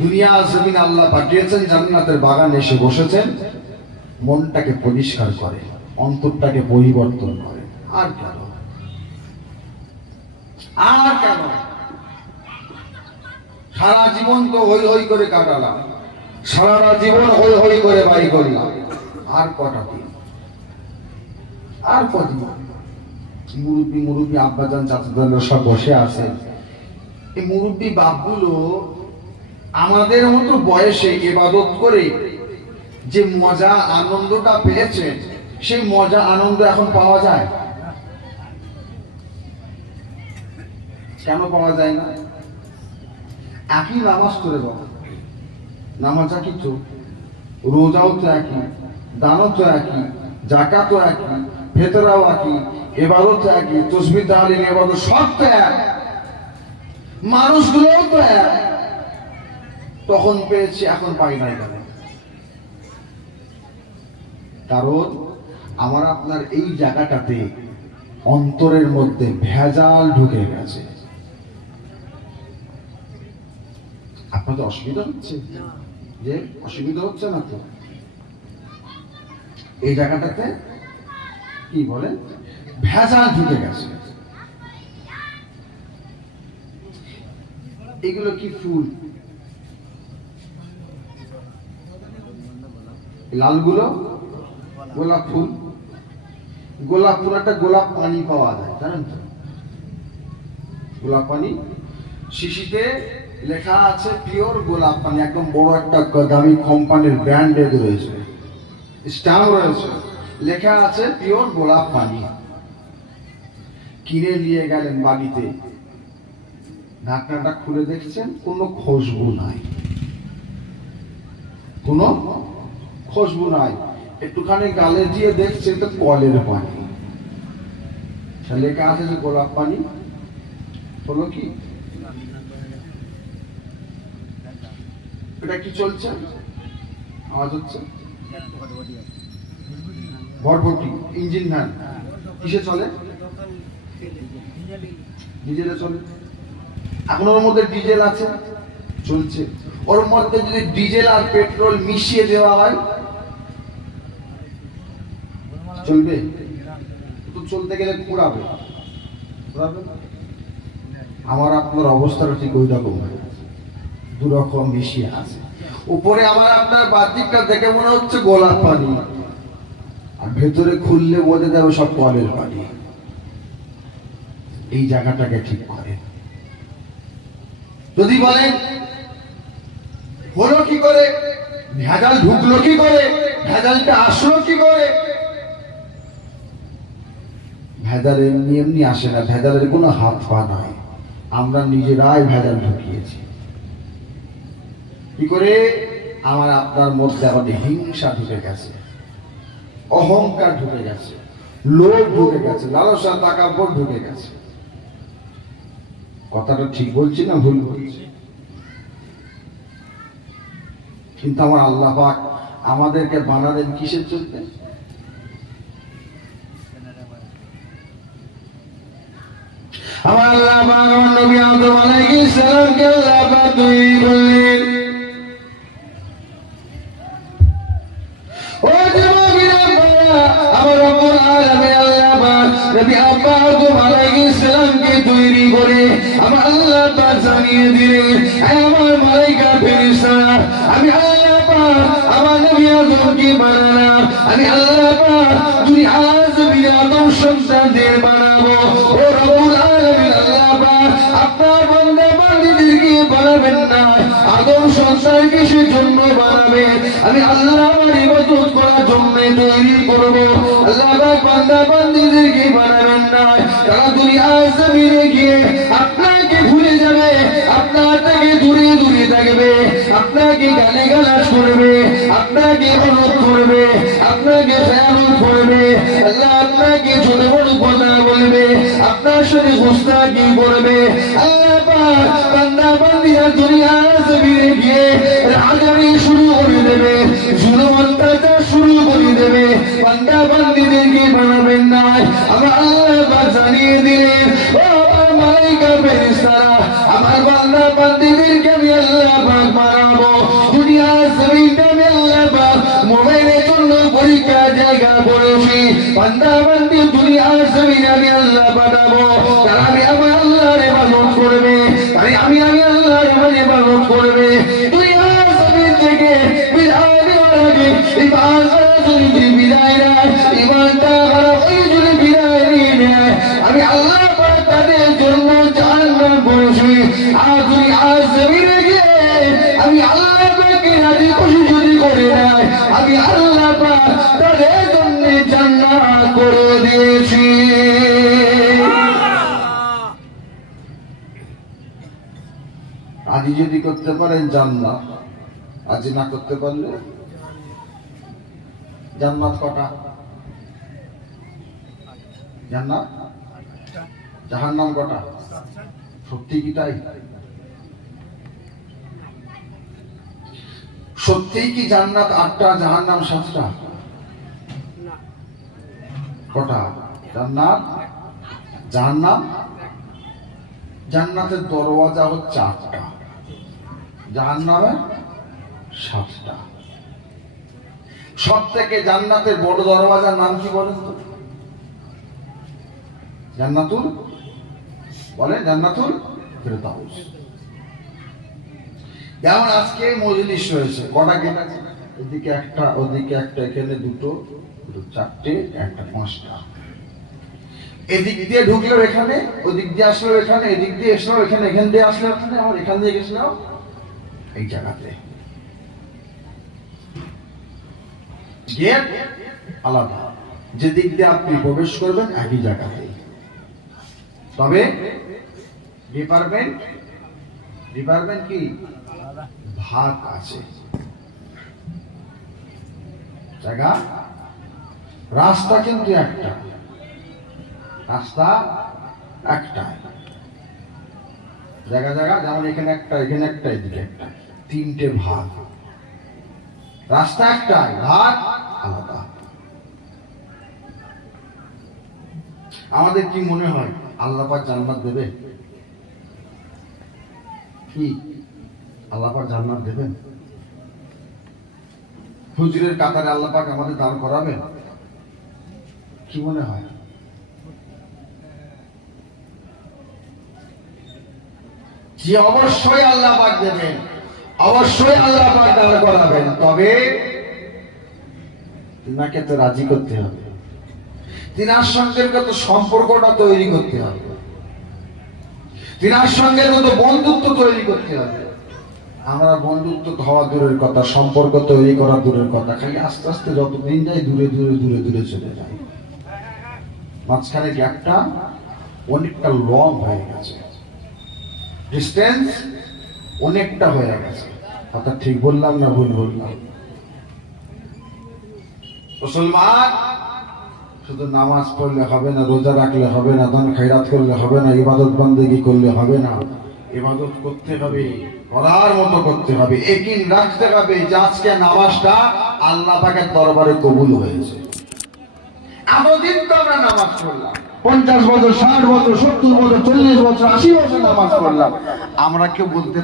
দুনিয়া জমিন আল্লাহ পাঠিয়েছেন, জান্নাতের বাগানে এসে বসেছেন, মনটাকে পরিষ্কার করে, অন্তরটাকে পরিবর্তন করে। আর কেন? আর কেন? সারা জীবন তো হই হই করে কাটালাম, সারা জীবন হই হই করে বাড়ি করলাম, আর কটা দিন? আর কদিন? মুরব্বী মুরব্বী আব্বাজান চাচাজানরা সব বসে আছে, এই মুরব্বী বাপগুলো আমাদের মতো বয়সে ইবাদত করে যে মজা আনন্দটা পেয়েছেন, সেই মজা আনন্দ এখন পাওয়া যায়? কেন পাওয়া যায় না? একই নামাজ করে বাবা, নামাজ একই তো, রোজাও তো একই, দানও তো একই, জাকাতও একই, ফেতরাও একই, ইবাদত একই, তাসবিহ তাহলিল ইবাদত সব তো এক, মানুষগুলোও তো এক। তখন পেয়েছি, এখন পাই নাই কেন? কারণ আমার আপনার এই জায়গাটাতে অন্তরের মধ্যে ভেজাল ঢুকে গেছে। আপনাদের অসুবিধা হচ্ছে? যে অসুবিধা হচ্ছে না তো? এই জায়গাটাতে কি বলে, ভেজাল ঢুকে গেছে। এগুলো কি ফুল? লালগুলো গোলাপ ফুল। গোলাপ ফুল একটা গোলাপ পানি পাওয়া যায়, জানেন তো? গোলাপ পানি শিশিতে লেখা আছে পিওর গোলাপ পানি, একদম বড় একটা দামি কোম্পানির ব্র্যান্ডেড রয়েছে, স্ট্যাম্প রয়েছে, লেখা আছে পিওর গোলাপ পানি। কিনে নিয়ে গেলেন বাড়িতে, ঢাকনাটা খুলে দেখছেন কোনো খুশবু নাই, কোনো খুশবু নাই। একটুখানি গালে দিয়ে দেখছেন তো কলের পানি, লেখা আছে যে গোলাপ পানি। হলো কি? এটা কি চলছে? আওয়াজ হচ্ছে? ভটভটি, ইঞ্জিন ভ্যান। কিসে চলে? ডিজেলে চলে। এখন ওর মধ্যে ডিজেল আছে, চলছে। ওর মধ্যে যদি ডিজেল আর পেট্রোল মিশিয়ে দেওয়া হয়, চলবে? তো চলতে গেলে পুড়াবে, পুড়াবে। আমার আপনার অবস্থাটা ঠিক ওই রকম, দুরকম মিশিয়ে আছে। উপরে আমার আপনার বাহ্যিকটা দেখে মনে হচ্ছে গোলাপ পানি, আর ভেতরে খুললে বোঝা যাবে সব কলের পানি। এই জায়গাটাকে ঠিক করে। যদি বলেন হলো কি করে, ভেজাল ঢুকলো কি করে, ভেজালটা আসলো কি করে, ভেজাল এমনি এমনি আসে না, ভেজালের কোনো হাত পা নাই, আমরা নিজেরাই ভেজাল ঢুকিয়েছি। কি করে? আমার আপনার মধ্যে এখন হিংসা ঢুকে গেছে, অহংকার ঢুকে গেছে, লোভ ঢুকে গেছে, লালসা তাকাব্বর ঢুকে গেছে। কথাটা ঠিক বলছি না ভুল বলছি? কিন্তু আমার আল্লাহ পাক আমাদেরকে বানালেন কিসের জন্য? আমার আল্লাহ পাক আমার নবী আদম আলাইহিস সালামকে আল্লাহ পাক তৈরি করলেন। ও যুবকেরা, আমার রব্বুল আলামিন আল্লাহ পাক নবী আদম আলাইহিস সালামকে তৈরি করে আমার আল্লাহ পাক জানিয়ে দিলেন, আমার মালায়েকা ফেরেশতারা, আমি আল্লাহ পাক আমার নবী আদমকে বানালাম, আমি আল্লাহ পাক দুনিয়ার জমিনে আদম সন্তানদের বানাবো। ও রব্বুল আলামিন আল্লাহ পাক আপনার বান্দা বান্দীদেরকে বানাবেন না, আদম সন্তানকে সেজন্য বানাবেন, আমি আল্লাহ আমার ইবাদত করার জন্য তৈরি করব। আল্লাহ পাক বান্দা বান্দীদেরকে বানাবেন না, তারা দুনিয়ার জমিনে গিয়ে আপনাকে ভুলে যাবে, আপনার থেকে দূরে দূরে থাকবে, আপনাকে গালিগালাজ করবে, আপনাকে অনুরোধ করবে, আপনাকে খেয়ালত করবে, আল্লাহ আপনাকে ছোট বড় কথা বলবে, আপনার সাথে গুস্তাখি করবে। আল্লাহ পাক বান্দা বান্দীরা দুনিয়ার জমিনে গিয়ে রাগানি শুরু করে দেবে, জুলুম অত্যাচার শুরু করে দেবে, বান্দা বান্দীদেরকে বানাবেন না। আমার আল্লাহ পাক জানিয়ে দিলেন, ও আমার মালায়েকা ফেরেশতারা, আমার বান্দা বান্দীদেরকে আমি আল্লাহ পাক বানাবো। দুনিয়ার জমিনটা আমি আল্লাহ পাক মোবাইলের জন্য পরীক্ষা জায়গা করেছি, বান্দা বান্দী দুনিয়ার জমিনে আমি আল্লাহ বানাবো, তারা আমি আমার আল্লাহর ইবাদত করবে, তাই আমি আল্লাহর ইবাদত করবে। দুনিয়ার জমিন থেকে বিদায় নেওয়ার আগে ঈমান করা যদি বিদায় নেয়, ঈমানটা খারাপ হয়ে যদি বিদায় নিয়ে নেয়, আমি আল্লাহ পাক তাদের জন্য জাহান্নাম করেছি। আর দুনিয়ার জমিনে গিয়ে আমি আল্লাহ পাককে রাজি খুশি যদি করে নেয়, আমি আল্লাহ পাক তাদের জন্য জান্নাত করে দিয়েছি। আজি যদি করতে পারেন জান্নাত, আজি না করতে পারলে জান্নাত কটা? জান্নাত, জাহান্নাম কটা? সত্যি কি তাই? সত্যি কি জান্নাত 8টা, জাহান্নাম 7টা? কটা? জান্নাত, জাহান্নাম। জান্নাতের দরওয়াজা হচ্ছে 8টা, জাহান্নামের 7টা। সব থেকে জান্নাতের বড় দরওয়াজার নাম কি বলেন তো? জান্নাতুল, বলেন জান্নাতুল ফেরদাউস। যেমন আজকে মজলিস রয়েছে, কটা গেট আছে? এদিকে একটা, ওদিকে একটা, এখানে দুটো, 4টে, একটা 5টা। এদিক দিয়ে ঢুকলেও এখানে, ওদিক দিয়ে আসলেও এখানে, এদিক দিয়ে আসলেও এখানে, এখান দিয়ে আসলেও এখানে, আবার এখান দিয়ে গেছিলাম এই জায়গাতে। গেট আলাদা, যে দিক দিয়ে আপনি প্রবেশ করবেন একই জায়গাতে, তবে ডিপার্টমেন্ট কি ভাগ আছে, জায়গা। রাস্তা কিন্তু একটা, রাস্তা একটা, জায়গা জায়গা, যেমন এখানে একটা, এখানে একটা, এদিকে একটা, 3টে ভাগ। রাস্তা একটাই, ভাগ আলাদা। আমাদের কি মনে হয় আল্লাহ পাক জান্নাত দেবে? কি আল্লাহ পাক জান্নাত দেবেন? হুজুরের কাতারে আল্লাহ পাক আমাদের দান করাবেন? কি মনে হয়? যে অবশ্যই আল্লাহ পাক দেবেন, অবশ্যই আল্লাহ পাক দান করাবেন, তবে তোমাকে তো রাজি করতে হবে। তিনার সঙ্গে কত সম্পর্কটা তৈরি করতে হবে, তিনার সঙ্গে কত বন্ধুত্ব তৈরি করতে হবে। আমরা বন্ধুত্ব হওয়া দূরের কথা, সম্পর্ক তৈরি করা দূরের কথা, খালি আস্তে আস্তে যত দিন যায় দূরে দূরে দূরে দূরে চলে যায়। মাঝখানে গ্যাপটা অনেকটা লং হয়ে গেছে, ডিস্টেন্স অনেকটা হয়ে গেছে। অর্থাৎ ঠিক বললাম না ভুল বললাম? মুসলমান শুধু নামাজ পড়লে হবে না, রোজা রাখলে হবে না, দান খায়রাত করলে হবে না, ইবাদত বান্দেগি করলে হবে না। ইবাদত করতে হবে, করার মতো করতে হবে, ইয়াকিন রাখতে হবে যে আজকে নামাজটা আল্লাহ পাকের দরবারে কবুল হয়েছে। এতদিন তো আমরা নামাজ পড়লাম, 50 বছর, 60 বছর, 70 বছর, 40 বছর, 80 বছর নামাজ পড়লাম, আমরা কেউ বলতে